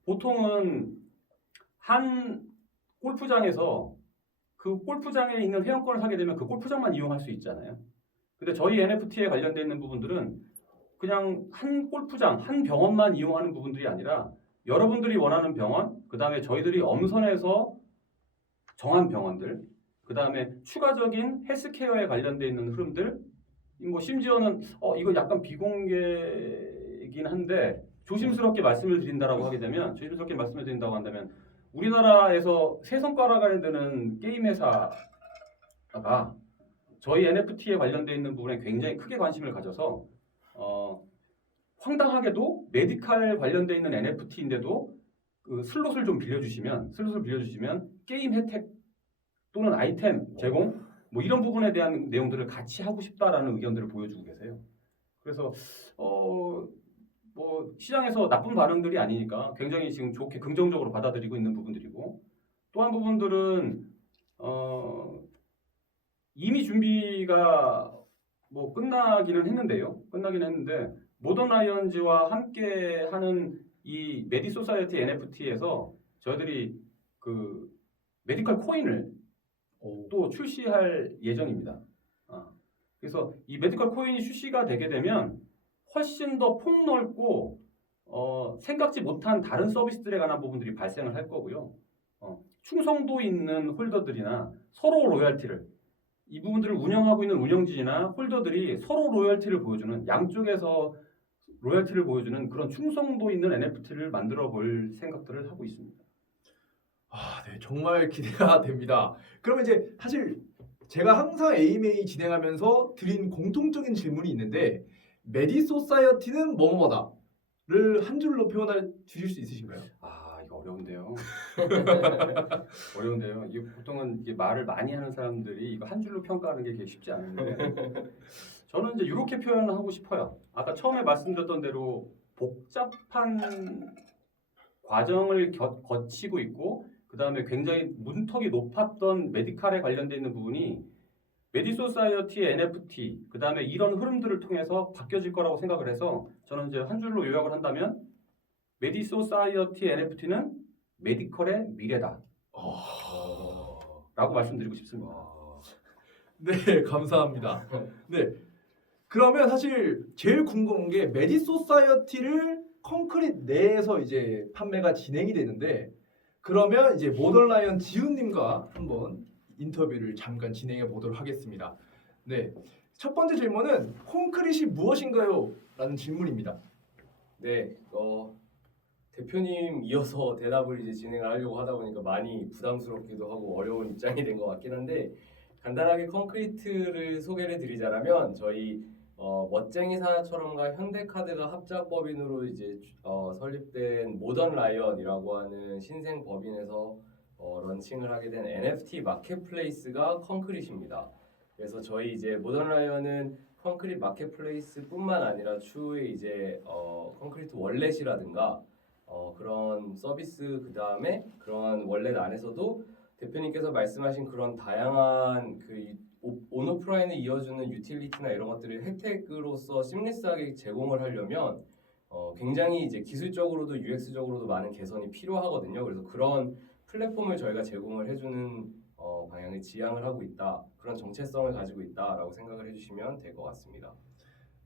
보통은 한 골프장에서 그 골프장에 있는 회원권을 사게 되면 그 골프장만 이용할 수 있잖아요. 근데 저희 NFT에 관련되어 있는 부분들은 그냥 한 골프장, 한 병원만 이용하는 부분들이 아니라 여러분들이 원하는 병원, 그 다음에 저희들이 엄선해서 정한 병원들, 그 다음에 추가적인 헬스케어에 관련되어 있는 흐름들, 뭐 심지어는 이거 약간 비공개이긴 한데 조심스럽게 말씀을 드린다고 한다면 우리나라에서 세 손가락에 드는 게임 회사가 저희 NFT에 관련되어 있는 부분에 굉장히 크게 관심을 가져서 황당하게도 메디칼 관련되어 있는 NFT인데도 그 슬롯을 빌려주시면 게임 혜택 또는 아이템 제공 뭐 이런 부분에 대한 내용들을 같이 하고 싶다라는 의견들을 보여주고 계세요. 그래서 뭐 시장에서 나쁜 반응들이 아니니까 굉장히 지금 좋게 긍정적으로 받아들이고 있는 부분들이고, 또 한 부분들은 이미 준비가 뭐 끝나기는 했는데 모던 라이언즈와 함께 하는 이 메디 소사이어티 NFT에서 저희들이 그 메디컬 코인을 또 출시할 예정입니다. 그래서 이 메디컬 코인이 출시가 되게 되면 훨씬 더 폭넓고 생각지 못한 다른 서비스들에 관한 부분들이 발생을 할 거고요. 충성도 있는 홀더들이나 서로 로열티를, 이 부분들을 운영하고 있는 운영진이나 홀더들이 서로 로열티를 보여주는, 양쪽에서 로열티를 보여주는 그런 충성도 있는 NFT를 만들어 볼 생각들을 하고 있습니다. 네, 정말 기대가 됩니다. 그러면 이제 사실 제가 항상 AMA 진행하면서 드린 공통적인 질문이 있는데, 메디소사이어티는 뭐뭐다를 한 줄로 표현해 주실 수 있으신가요? 이거 어려운데요. 이게 보통은 이게 말을 많이 하는 사람들이 이거 한 줄로 평가하는 게 되게 쉽지 않은데 저는 이제 이렇게 표현하고 싶어요. 아까 처음에 말씀드렸던 대로 복잡한 과정을 거치고 있고, 그 다음에 굉장히 문턱이 높았던 메디칼에 관련되어 있는 부분이 메디소사이어티의 NFT, 그 다음에 이런 흐름들을 통해서 바뀌어질 거라고 생각을 해서 저는 이제 한 줄로 요약을 한다면 메디소사이어티 NFT는 메디컬의 미래다 라고 말씀드리고 싶습니다. 네, 감사합니다. 네, 그러면 사실 제일 궁금한 게 메디소사이어티를 콘크릿 내에서 이제 판매가 진행이 되는데, 그러면 이제 모던 라이언 지훈님과 한번 인터뷰를 잠깐 진행해 보도록 하겠습니다. 네, 첫 번째 질문은 콘크릿이 무엇인가요? 라는 질문입니다. 네, 대표님 이어서 대답을 이제 진행을 하려고 하다 보니까 많이 부담스럽기도 하고 어려운 입장이 된 것 같긴 한데, 간단하게 콘크리트를 소개를 드리자면 저희 멋쟁이사처럼과 현대카드가 합작법인으로 이제 설립된 모던 라이언이라고 하는 신생 법인에서 런칭을 하게 된 NFT 마켓플레이스가 콘크릿입니다. 그래서 저희 이제 모던 라이언은 콘크릿 마켓플레이스뿐만 아니라 추후에 이제 콘크리트 월렛이라든가 그런 서비스, 그 다음에 그런 월렛 안에서도 대표님께서 말씀하신 그런 다양한 그 온오프라인을 이어주는 유틸리티나 이런 것들을 혜택으로서 심리스하게 제공을 하려면 굉장히 이제 기술적으로도 UX적으로도 많은 개선이 필요하거든요. 그래서 그런 플랫폼을 저희가 제공을 해주는 방향을 지향을 하고 있다, 그런 정체성을 가지고 있다라고 생각을 해주시면 될 것 같습니다.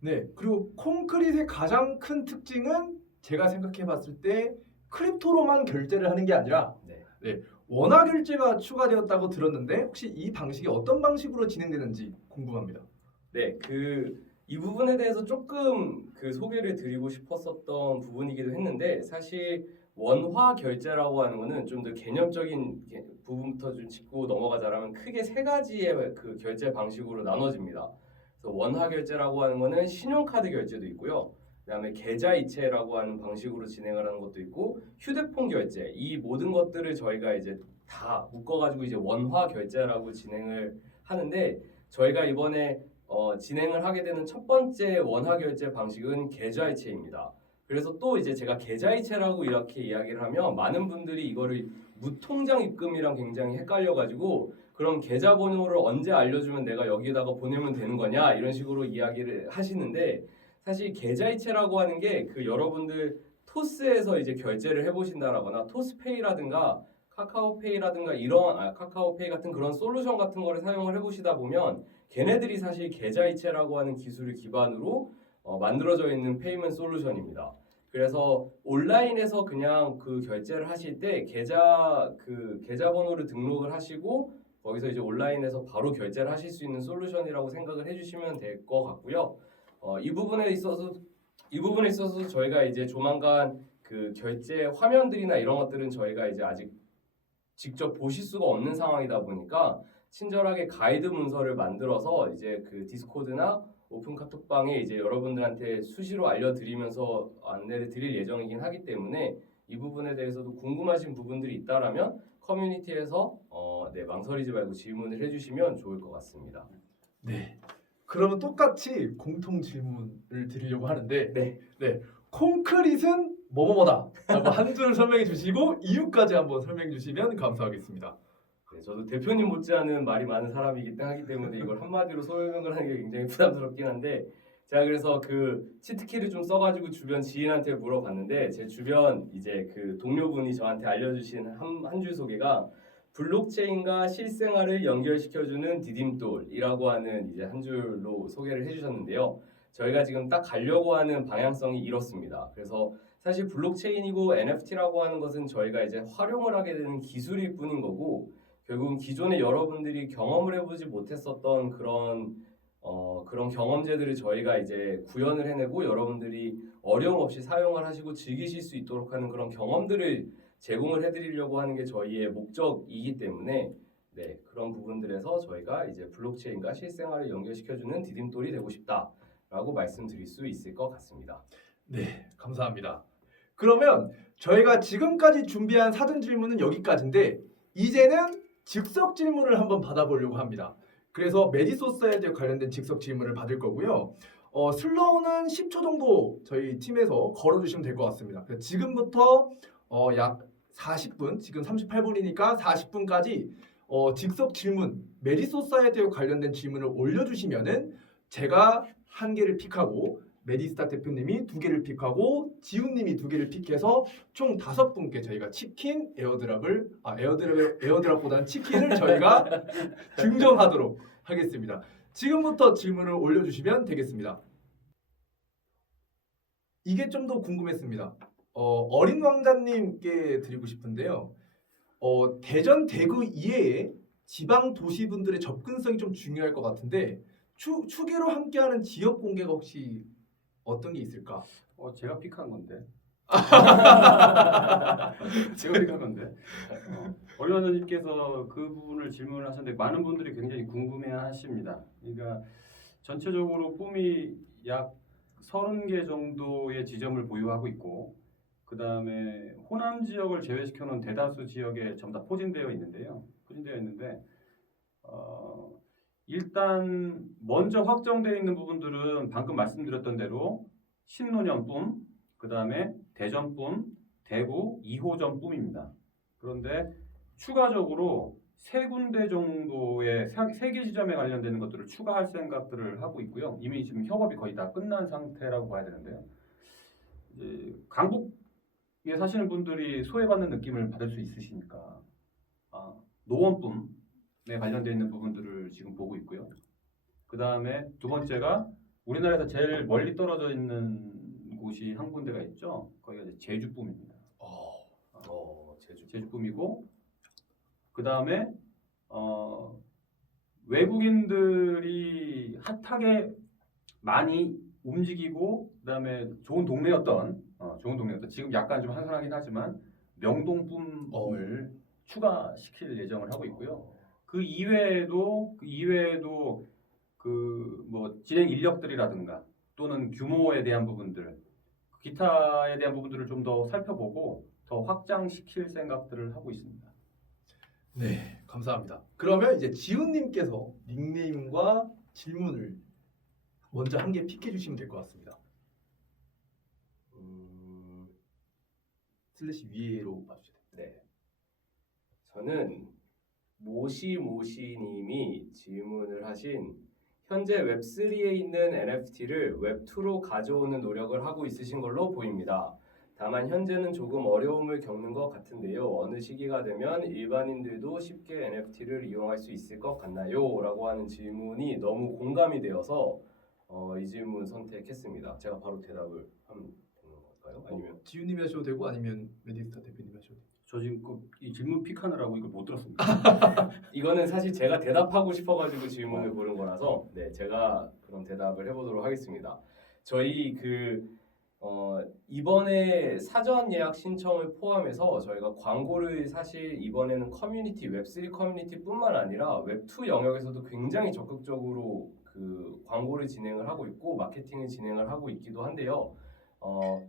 네, 그리고 콘크릿의 가장 큰 특징은 제가 생각해봤을 때 크립토로만 결제를 하는 게 아니라 원화 결제가 추가되었다고 들었는데, 혹시 이 방식이 어떤 방식으로 진행되는지 궁금합니다. 네, 이 부분에 대해서 조금 소개를 드리고 싶었었던 부분이기도 했는데, 사실 원화 결제라고 하는 거는 좀 더 개념적인 부분부터 좀 짚고 넘어가자면 크게 세 가지의 그 결제 방식으로 나눠집니다. 그래서 원화 결제라고 하는 거는 신용카드 결제도 있고요. 그다음에 계좌이체라고 하는 방식으로 진행을 하는 것도 있고, 휴대폰 결제, 이 모든 것들을 저희가 이제 다 묶어가지고 이제 원화 결제라고 진행을 하는데, 저희가 이번에 진행을 하게 되는 첫 번째 원화 결제 방식은 계좌이체입니다. 그래서 또 이제 제가 계좌이체라고 이렇게 이야기를 하면 많은 분들이 이거를 무통장 입금이랑 굉장히 헷갈려가지고, 그럼 계좌번호를 언제 알려주면 내가 여기에다가 보내면 되는 거냐 이런 식으로 이야기를 하시는데, 사실 계좌이체라고 하는 게 여러분들 토스에서 이제 결제를 해보신다라거나 토스페이라든가 카카오페이라든가 이런 카카오페이 같은 그런 솔루션 같은 거를 사용을 해보시다 보면 걔네들이 사실 계좌이체라고 하는 기술을 기반으로 만들어져 있는 페이먼트 솔루션입니다. 그래서 온라인에서 그냥 그 결제를 하실 때 계좌번호를 등록을 하시고 거기서 이제 온라인에서 바로 결제를 하실 수 있는 솔루션이라고 생각을 해주시면 될 것 같고요. 이 부분에 있어서 저희가 이제 조만간 그 결제 화면들이나 이런 것들은 저희가 이제 아직 직접 보실 수가 없는 상황이다 보니까 친절하게 가이드 문서를 만들어서 이제 그 디스코드나 오픈 카톡방에 이제 여러분들한테 수시로 알려드리면서 안내를 드릴 예정이긴 하기 때문에 이 부분에 대해서도 궁금하신 부분들이 있다라면 커뮤니티에서 망설이지 말고 질문을 해주시면 좋을 것 같습니다. 네. 그러면 똑같이 공통 질문을 드리려고 하는데 네. 콘크릿은 뭐뭐뭐다 라고 한 줄 설명해 주시고 이유까지 한번 설명해 주시면 감사하겠습니다. 네, 저도 대표님 못지않은 말이 많은 사람이기 때문에 이걸 한마디로 설명을 하는 게 굉장히 부담스럽긴 한데 제가 그래서 그 치트키를 좀 써가지고 주변 지인한테 물어봤는데 제 주변 이제 그 동료분이 저한테 알려주신 한 줄 소개가 블록체인과 실생활을 연결시켜주는 디딤돌이라고 하는 이제 한 줄로 소개를 해주셨는데요. 저희가 지금 딱 가려고 하는 방향성이 이렇습니다. 그래서 사실 블록체인이고 NFT라고 하는 것은 저희가 이제 활용을 하게 되는 기술일 뿐인 거고 결국은 기존에 여러분들이 경험을 해보지 못했었던 그런 경험제들을 저희가 이제 구현을 해내고 여러분들이 어려움 없이 사용을 하시고 즐기실 수 있도록 하는 그런 경험들을 제공을 해드리려고 하는 게 저희의 목적이기 때문에 그런 부분들에서 저희가 이제 블록체인과 실생활을 연결시켜주는 디딤돌이 되고 싶다라고 말씀드릴 수 있을 것 같습니다. 네, 감사합니다. 그러면 저희가 지금까지 준비한 사전 질문은 여기까지인데 이제는 즉석 질문을 한번 받아보려고 합니다. 그래서 메디소사이드에 관련된 즉석 질문을 받을 거고요. 슬로우는 10초 정도 저희 팀에서 걸어주시면 될 것 같습니다. 그래서 지금부터 약 40분, 지금 38분이니까 40분까지 즉석 질문, 메디소사이드에 관련된 질문을 올려주시면은 제가 한 개를 픽하고 메디스타 대표님이 2개를 픽하고 지훈님이 2개를 픽해서 총 5분께 저희가 치킨 에어드랍보다는 치킨을 저희가 증정하도록 하겠습니다. 지금부터 질문을 올려주시면 되겠습니다. 이게 좀 더 궁금했습니다. 어린 왕자님께 드리고 싶은데요. 대전, 대구 이외에 지방 도시분들의 접근성이 좀 중요할 것 같은데 추계로 함께하는 지역 공개가 혹시 어떤 게 있을까? 제가 픽한 건데. 제가 픽한 건데. 어린왕자님께서 그 부분을 질문을 하셨는데 많은 분들이 굉장히 궁금해하십니다. 그러니까 전체적으로 뿜이 약 30개 정도의 지점을 보유하고 있고 그 다음에 호남 지역을 제외시켜놓은 대다수 지역에 전부 다 포진되어 있는데 일단 먼저 확정되어 있는 부분들은 방금 말씀드렸던 대로 신논현 뿜, 그 다음에 대전 뿜, 대구 2호점 뿜입니다. 그런데 추가적으로 3군데 정도의 3개 지점에 관련되는 것들을 추가할 생각들을 하고 있고요. 이미 지금 협업이 거의 다 끝난 상태라고 봐야 되는데요. 이제 강북에 사시는 분들이 소외받는 느낌을 받을 수 있으시니까 노원뿜에 관련되어 있는 부분들을 지금 보고 있고요. 그 다음에 두 번째가 우리나라에서 제일 멀리 떨어져 있는 곳이 한 군데가 있죠. 거기가 이제 제주뿜입니다. 제주뿜이고 그 다음에 외국인들이 핫하게 많이 움직이고 그 다음에 좋은 동네였던 지금 약간 좀 한산하긴 하지만 명동뿜을 추가시킬 예정을 하고 있고요. 그 이외에도 그 뭐 진행 인력들이라든가 또는 규모에 대한 부분들, 기타에 대한 부분들을 좀 더 살펴보고 더 확장시킬 생각들을 하고 있습니다. 네, 감사합니다. 그러면 이제 지훈님께서 닉네임과 질문을 먼저 한 개 픽해 주시면 될 것 같습니다. 슬래시 위에로 봐주세요. 네. 저는 모시님이 질문을 하신 현재 웹3에 있는 NFT를 웹2로 가져오는 노력을 하고 있으신 걸로 보입니다. 다만 현재는 조금 어려움을 겪는 것 같은데요. 어느 시기가 되면 일반인들도 쉽게 NFT를 이용할 수 있을 것 같나요? 라고 하는 질문이 너무 공감이 되어서 이 질문 선택했습니다. 제가 바로 대답을 하면 되는 걸까요? 아니면 지훈님이 하셔도 되고 아니면 메디스타 대표님이 하셔도 되고. 저 지금 이 질문 픽하느라고 이걸 못 들었습니다. 이거는 사실 제가 대답하고 싶어가지고 질문을 고른 거라서 네, 제가 그럼 대답을 해보도록 하겠습니다. 저희 이번에 사전 예약 신청을 포함해서 저희가 광고를 사실 이번에는 커뮤니티 웹3 커뮤니티뿐만 아니라 웹2 영역에서도 굉장히 적극적으로 그 광고를 진행을 하고 있고 마케팅을 진행을 하고 있기도 한데요.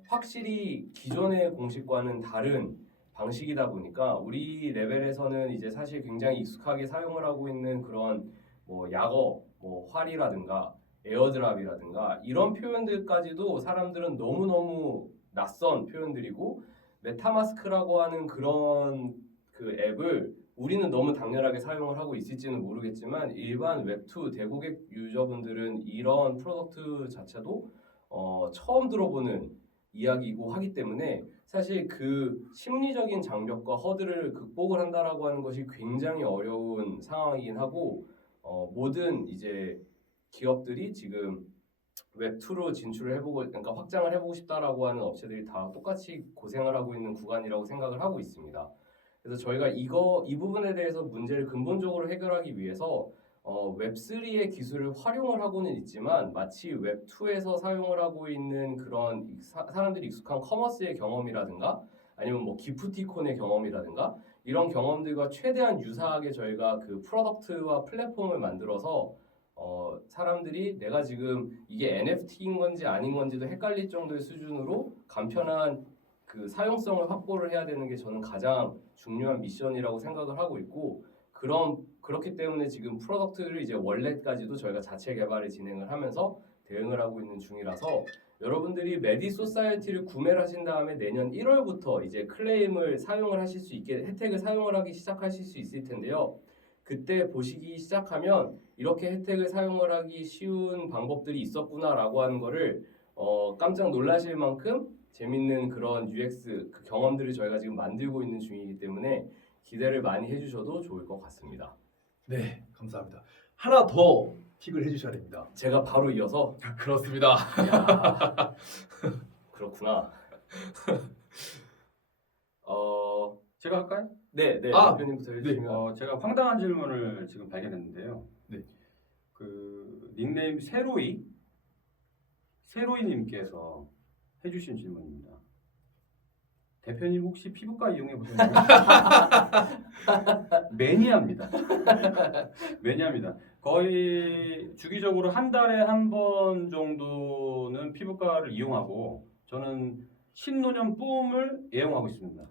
확실히 기존의 공식과는 다른 방식이다 보니까 우리 레벨에서는 이제 사실 굉장히 익숙하게 사용을 하고 있는 그런 뭐 약어, 뭐 활이라든가 에어드랍이라든가 이런 표현들까지도 사람들은 너무너무 낯선 표현들이고 메타마스크라고 하는 그런 그 앱을 우리는 너무 당연하게 사용을 하고 있을지는 모르겠지만 일반 웹2 대고객 유저분들은 이런 프로덕트 자체도 처음 들어보는 이야기이고 하기 때문에 사실 그 심리적인 장벽과 허들을 극복을 한다라고 하는 것이 굉장히 어려운 상황이긴 하고 모든 이제 기업들이 지금 웹2로 진출을 해보고 그러니까 확장을 해보고 싶다라고 하는 업체들이 다 똑같이 고생을 하고 있는 구간이라고 생각을 하고 있습니다. 그래서 저희가 이 부분에 대해서 문제를 근본적으로 해결하기 위해서 웹3의 기술을 활용을 하고는 있지만 마치 웹2에서 사용을 하고 있는 그런 사람들이 익숙한 커머스의 경험이라든가 아니면 뭐 기프티콘의 경험이라든가 이런 경험들과 최대한 유사하게 저희가 그 프로덕트와 플랫폼을 만들어서 사람들이 내가 지금 이게 NFT인 건지 아닌 건지도 헷갈릴 정도의 수준으로 간편한 그 사용성을 확보를 해야 되는 게 저는 가장 중요한 미션이라고 생각을 하고 있고 그렇기 때문에 지금 프로덕트를 이제 월렛까지도 저희가 자체 개발을 진행을 하면서 대응을 하고 있는 중이라서 여러분들이 메디소사이어티를 구매를 하신 다음에 내년 1월부터 이제 클레임을 사용을 하실 수 있게 혜택을 사용을 하기 시작하실 수 있을 텐데요. 그때 보시기 시작하면 이렇게 혜택을 사용을 하기 쉬운 방법들이 있었구나라고 하는 거를 깜짝 놀라실 만큼 재밌는 그런 UX 그 경험들을 저희가 지금 만들고 있는 중이기 때문에 기대를 많이 해주셔도 좋을 것 같습니다. 네, 감사합니다. 하나 더 픽을 해주셔야 됩니다. 제가 바로 이어서 그렇습니다. 이야, 그렇구나. 제가 할까요? 네, 아, 대표님부터 해주시면. 제가 황당한 질문을 지금 발견했는데요. 네. 그 닉네임 세로이님께서 해주신 질문입니다. 대표님 혹시 피부과 이용해 보셨나요? 매니아입니다. 매니아입니다. 거의 주기적으로 한 달에 한 번 정도는 피부과를 이용하고 저는 신노년 뿜을 애용하고 있습니다.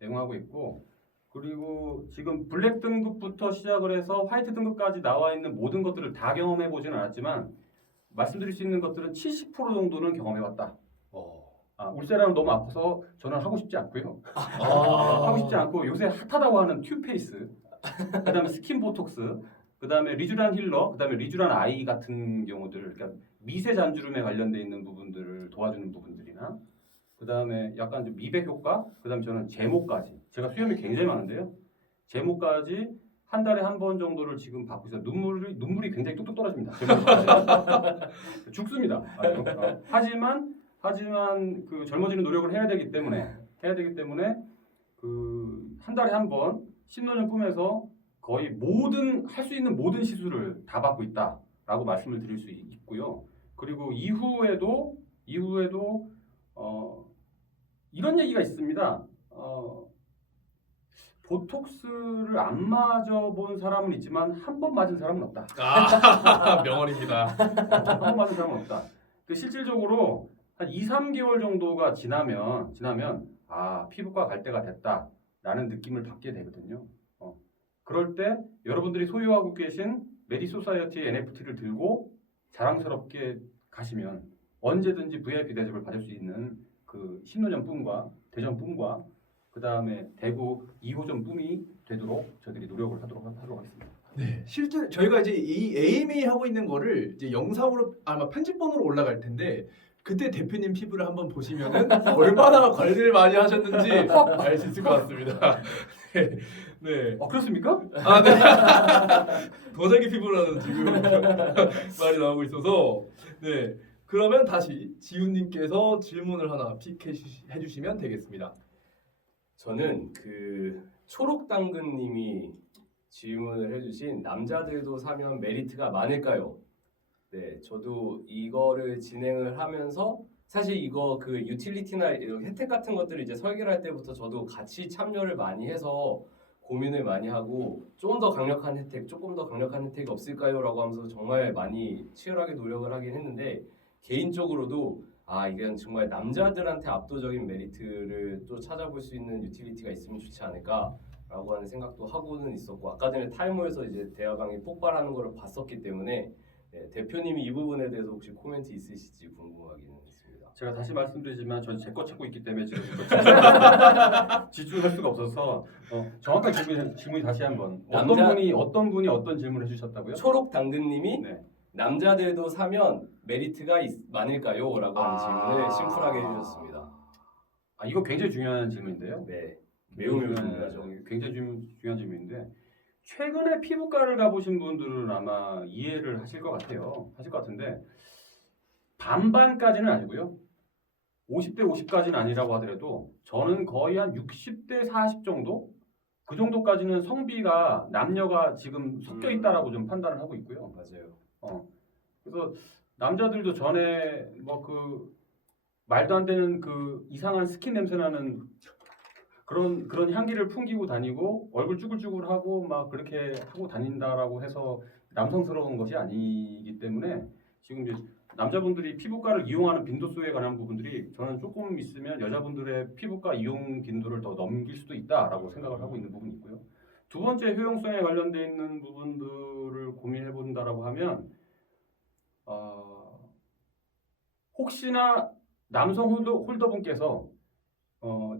애용하고 있고 그리고 지금 블랙 등급부터 시작을 해서 화이트 등급까지 나와 있는 모든 것들을 다 경험해 보지는 않았지만 말씀드릴 수 있는 것들은 70% 정도는 경험해 봤다. 울세라는 너무 아파서 저는 하고 싶지 않고요. 하고 싶지 않고 요새 핫하다고 하는 큐페이스, 그다음에 스킨 보톡스, 그다음에 리쥬란 힐러, 그다음에 리쥬란 아이 같은 경우들, 그러니까 미세 잔주름에 관련돼 있는 부분들을 도와주는 부분들이나, 그다음에 약간 좀 미백 효과, 그다음에 저는 제모까지. 제가 수염이 굉장히 많은데요. 제모까지 한 달에 한 번 정도를 지금 받고 있어요. 눈물이 굉장히 뚝뚝 떨어집니다. 죽습니다. 하지만 그 젊어지는 노력을 해야 되기 때문에 그 한 달에 한 번 신노년 뿜에서 거의 할 수 있는 모든 시술을 다 받고 있다라고 말씀을 드릴 수 있고요. 그리고 이후에도 이런 얘기가 있습니다. 보톡스를 안 맞아본 사람은 있지만 한 번 맞은 사람은 없다. 명언입니다. 한 번 맞은 사람은 없다. 그 실질적으로 한 2, 3개월 정도가 지나면 피부과 갈 때가 됐다라는 느낌을 받게 되거든요. 그럴 때 여러분들이 소유하고 계신 메디소사이어티의 NFT를 들고 자랑스럽게 가시면 언제든지 VIP 대접을 받을 수 있는 그 신노년 뿜과 대전 뿜과 그 다음에 대구 2호점 뿜이 되도록 저희들이 노력을 하도록 하겠습니다. 네, 실제 저희가 이제 이 AMA 하고 있는 거를 이제 영상으로 아마 편집본으로 올라갈 텐데 그때 대표님 피부를 한번 보시면은 얼마나 관리를 많이 하셨는지 알 수 있을 것 같습니다. 네. 네. 그렇습니까? 아, 네. 도자기 피부라는 지금 말이 나오고 있어서 네. 그러면 다시 지훈님께서 질문을 하나 픽해 주시면 되겠습니다. 저는 초록당근님이 질문을 해주신 남자들도 사면 메리트가 많을까요? 네, 저도 이거를 진행을 하면서 사실 이거 유틸리티나 이런 혜택 같은 것들을 이제 설계를 할 때부터 저도 같이 참여를 많이 해서 고민을 많이 하고 조금 더 강력한 혜택, 조금 더 강력한 혜택이 없을까요? 라고 하면서 정말 많이 치열하게 노력을 하긴 했는데 개인적으로도 이건 정말 남자들한테 압도적인 메리트를 또 찾아볼 수 있는 유틸리티가 있으면 좋지 않을까라고 하는 생각도 하고는 있었고 아까 전에 타이머에서 이제 대화방이 폭발하는 거를 봤었기 때문에 네, 대표님이 이 부분에 대해서 혹시 코멘트 있으실지 궁금하기는 했습니다. 제가 다시 말씀드리지만 전 제 거 찾고 있기 때문에 지금 집중할 수가 없어서 정확한 질문이 다시 한번 어떤 분이 어떤 질문을 해주셨다고요? 초록당근님이 네. 남자들도 사면 메리트가 많을까요? 라고 하는 질문을 심플하게 해주셨습니다. 이거 굉장히 중요한 질문인데요. 네, 매우 중요하죠. 굉장히 중요한 질문인데 최근에 피부과를 가보신 분들은 아마 이해를 하실 것 같아요. 하실 것 같은데 반반까지는 아니고요. 50대 50까지는 아니라고 하더라도 저는 거의 한 60대 40 정도? 그 정도까지는 성비가 남녀가 지금 섞여 있다라고 좀 판단을 하고 있고요. 맞아요. 그래서 남자들도 전에 말도 안 되는 이상한 스킨 냄새 나는 그런 향기를 풍기고 다니고 얼굴 쭈글쭈글하고 막 그렇게 하고 다닌다라고 해서 남성스러운 것이 아니기 때문에 지금 이제 남자분들이 피부과를 이용하는 빈도수에 관한 부분들이 저는 조금 있으면 여자분들의 피부과 이용 빈도를 더 넘길 수도 있다라고 생각을 하고 있는 부분이 있고요. 두 번째 효용성에 관련되어 있는 부분들을 고민해 본다라고 하면 혹시나 남성 홀더분께서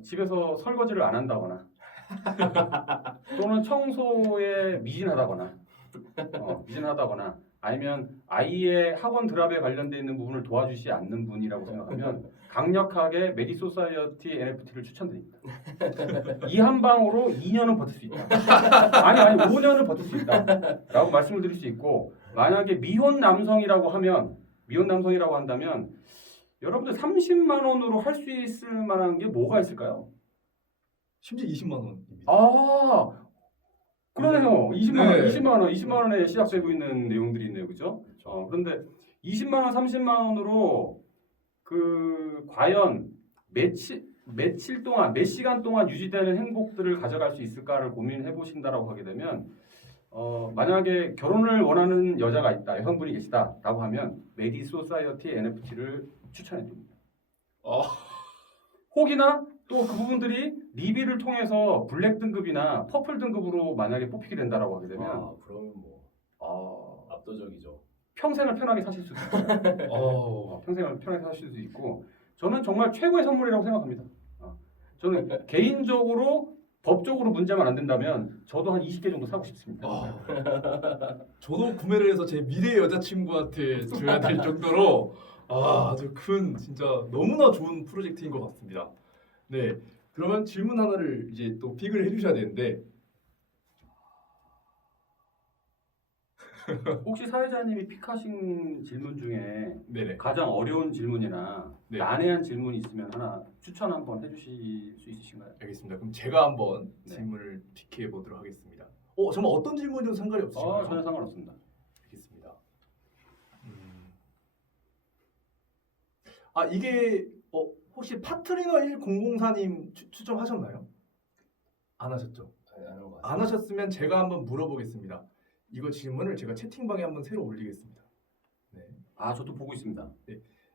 집에서 설거지를 안 한다거나 또는 청소에 미진하다거나 아니면 아이의 학원 드랍에 관련되어 있는 부분을 도와주지 않는 분이라고 생각하면 강력하게 메디소사이어티 NFT를 추천드립니다. 이 한 방으로 2년은 버틸 수 있다. 아니 5년을 버틸 수 있다. 라고 말씀을 드릴 수 있고 만약에 미혼 남성이라고 한다면 여러분들 30만 원으로 할 수 있을 만한 게 뭐가 있을까요? 심지어 20만 원입니다. 그러네요. 20만 원, 네. 20만 원에 시작되고 있는 내용들이 있네요, 그죠? 그런데 20만 원, 30만 원으로 과연 며칠 동안, 몇 시간 동안 유지되는 행복들을 가져갈 수 있을까를 고민해 보신다라고 하게 되면 만약에 결혼을 원하는 여자가 있다, 여성분이 계시다라고 하면 메디소사이어티 NFT를 추천해 줍니다. 혹이나 또 그 부분들이 리비를 통해서 블랙 등급이나 퍼플 등급으로 만약에 뽑히게 된다라고 하게 되면 그러면 압도적이죠. 평생을 편하게 사실 수도 있고 평생을 편하게 사실 수도 있고 저는 정말 최고의 선물이라고 생각합니다. 저는 개인적으로 법적으로 문제만 안 된다면 저도 한 20개 정도 사고 싶습니다. 저도 구매를 해서 제 미래 여자친구한테 줘야 될 정도로 아주 큰 진짜 너무나 좋은 프로젝트인 것 같습니다. 네, 그러면 질문 하나를 이제 또 픽을 해주셔야 되는데 혹시 사회자님이 픽하신 질문 중에 네네. 가장 어려운 질문이나 네. 난해한 질문이 있으면 하나 추천 한번 해주실 수 있으신가요? 알겠습니다. 그럼 제가 한번 네. 질문을 픽해 보도록 하겠습니다. 정말 어떤 질문이든 상관이 없으신가요? 전혀 상관없습니다. 알겠습니다. 이게 혹시 파트리너 1004님 추첨하셨나요? 안 하셨죠? 안 하셨으면 제가 한번 물어보겠습니다. 이거 질문을 제가 채팅방에 한번 새로 올리겠습니다. 네. 저도 보고 있습니다.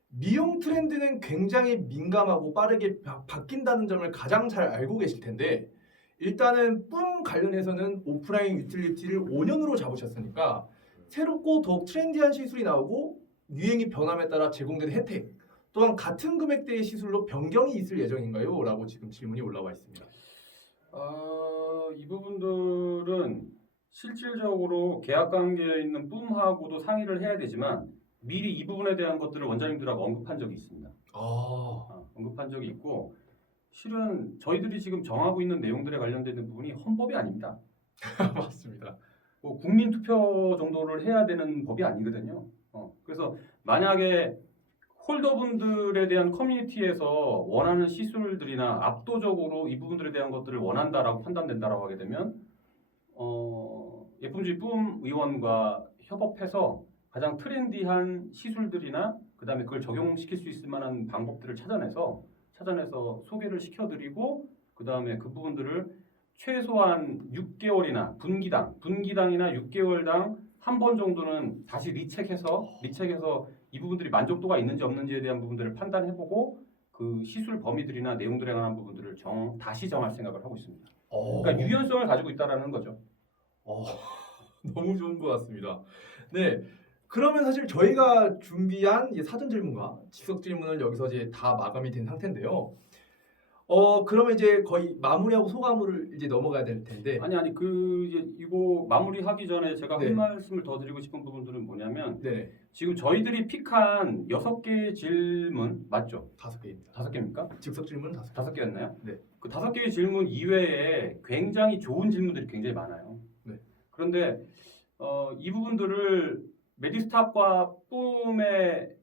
미용 트렌드는 굉장히 민감하고 빠르게 바뀐다는 점을 가장 잘 알고 계실 텐데 일단은 뿜 관련해서는 오프라인 유틸리티를 5년으로 잡으셨으니까 새롭고 더욱 트렌디한 시술이 나오고 유행이 변함에 따라 제공되는 혜택 또한 같은 금액대의 시술로 변경이 있을 예정인가요? 라고 지금 질문이 올라와 있습니다. 이 부분들은 실질적으로 계약 관계에 있는 뿜하고도 상의를 해야 되지만 미리 이 부분에 대한 것들을 원장님들하고 언급한 적이 있습니다. 아, 언급한 적이 있고 실은 저희들이 지금 정하고 있는 내용들에 관련된 부분이 헌법이 아닙니다. 맞습니다. 뭐 국민 투표 정도를 해야 되는 법이 아니거든요. 그래서 만약에 홀더분들에 대한 커뮤니티에서 원하는 시술들이나 압도적으로 이 부분들에 대한 것들을 원한다라고 판단된다라고 하게 되면 예품주의 뿜 의원과 협업해서 가장 트렌디한 시술들이나 그다음에 그걸 적용시킬 수 있을 만한 방법들을 찾아내서 소개를 시켜드리고 그다음에 그 부분들을 최소한 6개월이나 분기당이나 6개월당 한 번 정도는 다시 리체크해서 이 부분들이 만족도가 있는지 없는지에 대한 부분들을 판단해보고 그 시술 범위들이나 내용들에 관한 부분들을 다시 정할 생각을 하고 있습니다. 그러니까 유연성을 가지고 있다라는 거죠. 너무 좋은 것 같습니다. 네. 그러면 사실 저희가 준비한 이제 사전 질문과 직접 질문을 여기서 이제 다 마감이 된 상태인데요. 그러면 이제 거의 마무리하고 소감을 이제 넘어가야 될 텐데. 아니 그 이제 이거 마무리하기 전에 제가 네. 한 말씀을 더 드리고 싶은 부분들은 뭐냐면 네. 지금 저희들이 픽한 6개의 질문 맞죠? 5개입니다. 5개입니까? 즉석 질문은 5개. 5개였나요? 네. 그 5개의 질문 이외에 굉장히 좋은 질문들이 굉장히 많아요. 네. 그런데 이 부분들을 메디스탑과 뿜의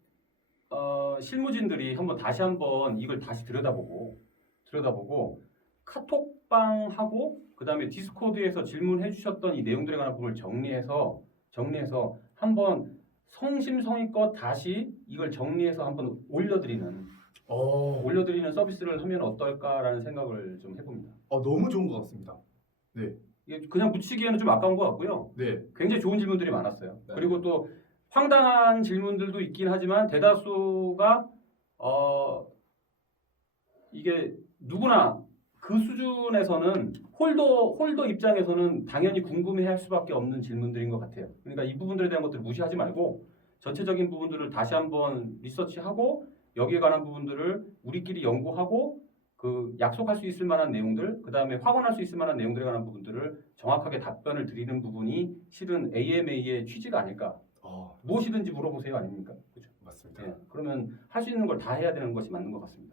실무진들이 다시 한번 이걸 다시 들여다보고 카톡방하고 그다음에 디스코드에서 질문해 주셨던 이 내용들에 관한 부분을 정리해서 한번 성심성의껏 다시 이걸 정리해서 한번 올려드리는 서비스를 하면 어떨까라는 생각을 좀 해봅니다. 너무 좋은 것 같습니다. 이게 그냥 묻히기에는 좀 아까운 것 같고요. 네. 굉장히 좋은 질문들이 많았어요. 네. 그리고 또 황당한 질문들도 있긴 하지만 대다수가 이게 누구나 그 수준에서는 홀더 입장에서는 당연히 궁금해할 수밖에 없는 질문들인 것 같아요. 그러니까 이 부분들에 대한 것들을 무시하지 말고 전체적인 부분들을 다시 한번 리서치하고 여기에 관한 부분들을 우리끼리 연구하고 그 약속할 수 있을 만한 내용들, 그 다음에 확언할 수 있을 만한 내용들에 관한 부분들을 정확하게 답변을 드리는 부분이 실은 AMA의 취지가 아닐까. 무엇이든지 물어보세요 아닙니까? 그렇죠. 맞습니다. 네. 그러면 할 수 있는 걸 다 해야 되는 것이 맞는 것 같습니다.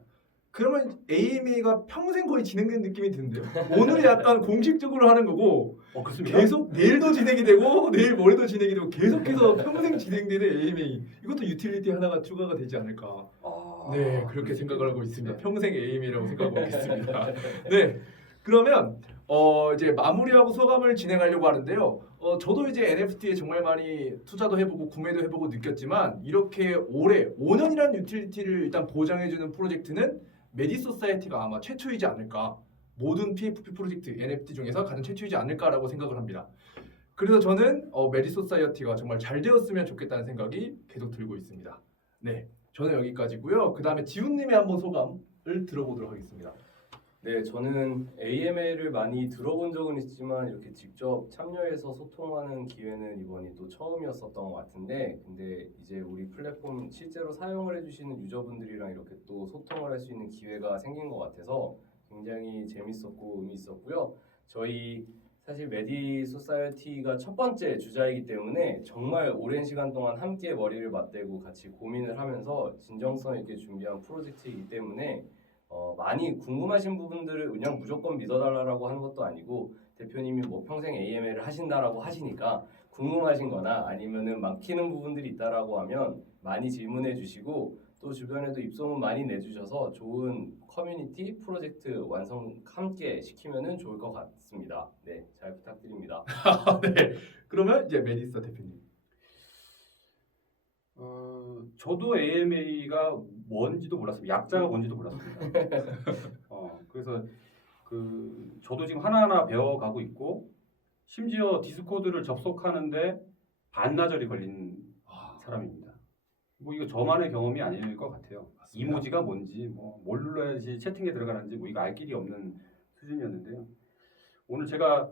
그러면 AMA가 평생 거의 진행된 느낌이 드는데요. 오늘은 약간 공식적으로 하는 거고 그렇습니까? 계속 내일도 진행이 되고 내일 모레도 진행이 되고 계속해서 평생 진행되는 AMA. 이것도 유틸리티 하나가 추가가 되지 않을까. 네, 그렇게 생각을 하고 있습니다. 평생 AMA라고 생각하고 있습니다. 네, 그러면 이제 마무리하고 소감을 진행하려고 하는데요. 저도 이제 NFT에 정말 많이 투자도 해보고 구매도 해보고 느꼈지만 이렇게 올해 5년이라는 유틸리티를 일단 보장해주는 프로젝트는 메디소사이어티가 아마 최초이지 않을까. 모든 PFP 프로젝트 NFT 중에서 가장 최초이지 않을까라고 생각을 합니다. 그래서 저는 메디소사이어티가 정말 잘 되었으면 좋겠다는 생각이 계속 들고 있습니다. 네, 저는 여기까지고요. 그 다음에 지훈님의 한번 소감을 들어보도록 하겠습니다. 네, 저는 AMA를 많이 들어본 적은 있지만 이렇게 직접 참여해서 소통하는 기회는 이번이 또 처음이었었던 것 같은데, 근데 이제 우리 플랫폼 실제로 사용을 해주시는 유저분들이랑 이렇게 또 소통을 할 수 있는 기회가 생긴 것 같아서 굉장히 재밌었고 의미 있었고요. 저희 사실 메디소사이어티가 첫 번째 주자이기 때문에 정말 오랜 시간 동안 함께 머리를 맞대고 같이 고민을 하면서 진정성 있게 준비한 프로젝트이기 때문에 많이 궁금하신 부분들을 그냥 무조건 믿어달라고 하는 것도 아니고 대표님이 뭐 평생 AMA를 하신다라고 하시니까 궁금하신 거나 아니면은 막히는 부분들이 있다라고 하면 많이 질문해 주시고 또 주변에도 입소문 많이 내주셔서 좋은 커뮤니티 프로젝트 완성 함께 시키면은 좋을 것 같습니다. 네, 잘 부탁드립니다. 네, 그러면 이제 메디소 대표님. 저도 AMA가 뭔지도 몰랐습니다. 약자가 뭔지도 몰랐습니다. 그래서 저도 지금 하나하나 배워가고 있고 심지어 디스코드를 접속하는데 반나절이 걸린 사람입니다. 뭐 이거 저만의 경험이 아닐 것 같아요. 맞습니다. 이모지가 뭔지 뭘 눌러야지 채팅에 들어가는지 이거 알 길이 없는 수준이었는데요. 오늘 제가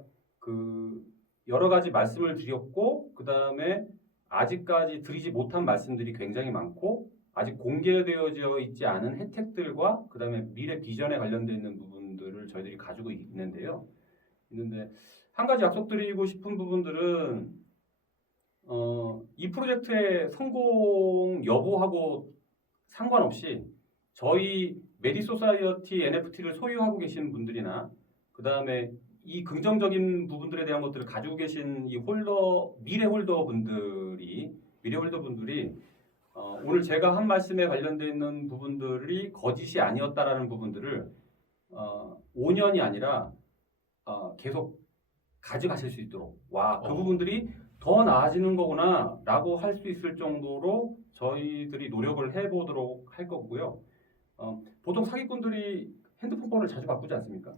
여러 가지 말씀을 드렸고 그 다음에 아직까지 드리지 못한 말씀들이 굉장히 많고 아직 공개되어져 있지 않은 혜택들과 그 다음에 미래 비전에 관련되어 있는 부분들을 저희들이 가지고 있는데 한 가지 약속드리고 싶은 부분들은 이 프로젝트의 성공 여부하고 상관없이 저희 메디소사이어티 NFT를 소유하고 계신 분들이나 그 다음에 이 긍정적인 부분들에 대한 것들을 가지고 계신 이 미래 홀더분들이 오늘 제가 한 말씀에 관련되어 있는 부분들이 거짓이 아니었다라는 부분들을 5년이 아니라 계속 가져가실 수 있도록 그 부분들이 더 나아지는 거구나라고 할 수 있을 정도로 저희들이 노력을 해보도록 할 거고요. 보통 사기꾼들이 핸드폰 번호를 자주 바꾸지 않습니까?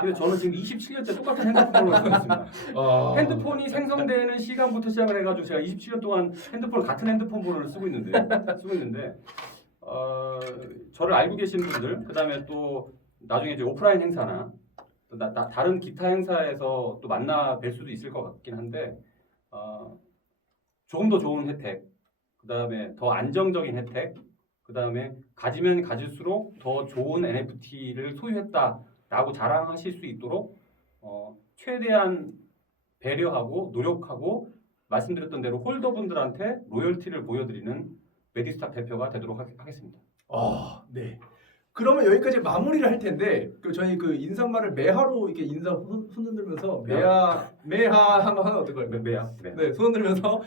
근데 저는 지금 27년째 똑같은 핸드폰 번호를 쓰고 있습니다. 핸드폰이 생성되는 시간부터 시작을 해가지고 제가 27년 동안 같은 핸드폰 번호를 쓰고 있는데 저를 알고 계신 분들, 그 다음에 또 나중에 이제 오프라인 행사나 또 다른 기타 행사에서 또 만나 뵐 수도 있을 것 같긴 한데 조금 더 좋은 혜택, 그 다음에 더 안정적인 혜택, 그 다음에 가지면 가질수록 더 좋은 NFT를 소유했다라고 자랑하실 수 있도록 최대한 배려하고 노력하고 말씀드렸던 대로 홀더분들한테 로열티를 보여드리는 메디스탁 대표가 되도록 하겠습니다. 네. 그러면 여기까지 마무리를 할 텐데 저희 그 인사말을 매하로 이렇게 인사 손 흔들면서 매하 한번 하면 어떨까요? 매야. 네, 손 흔들면서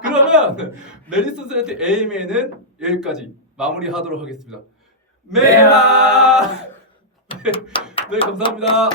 그러면 메디소사이어티 AMA는 여기까지 마무리하도록 하겠습니다. 매하. 네, 감사합니다.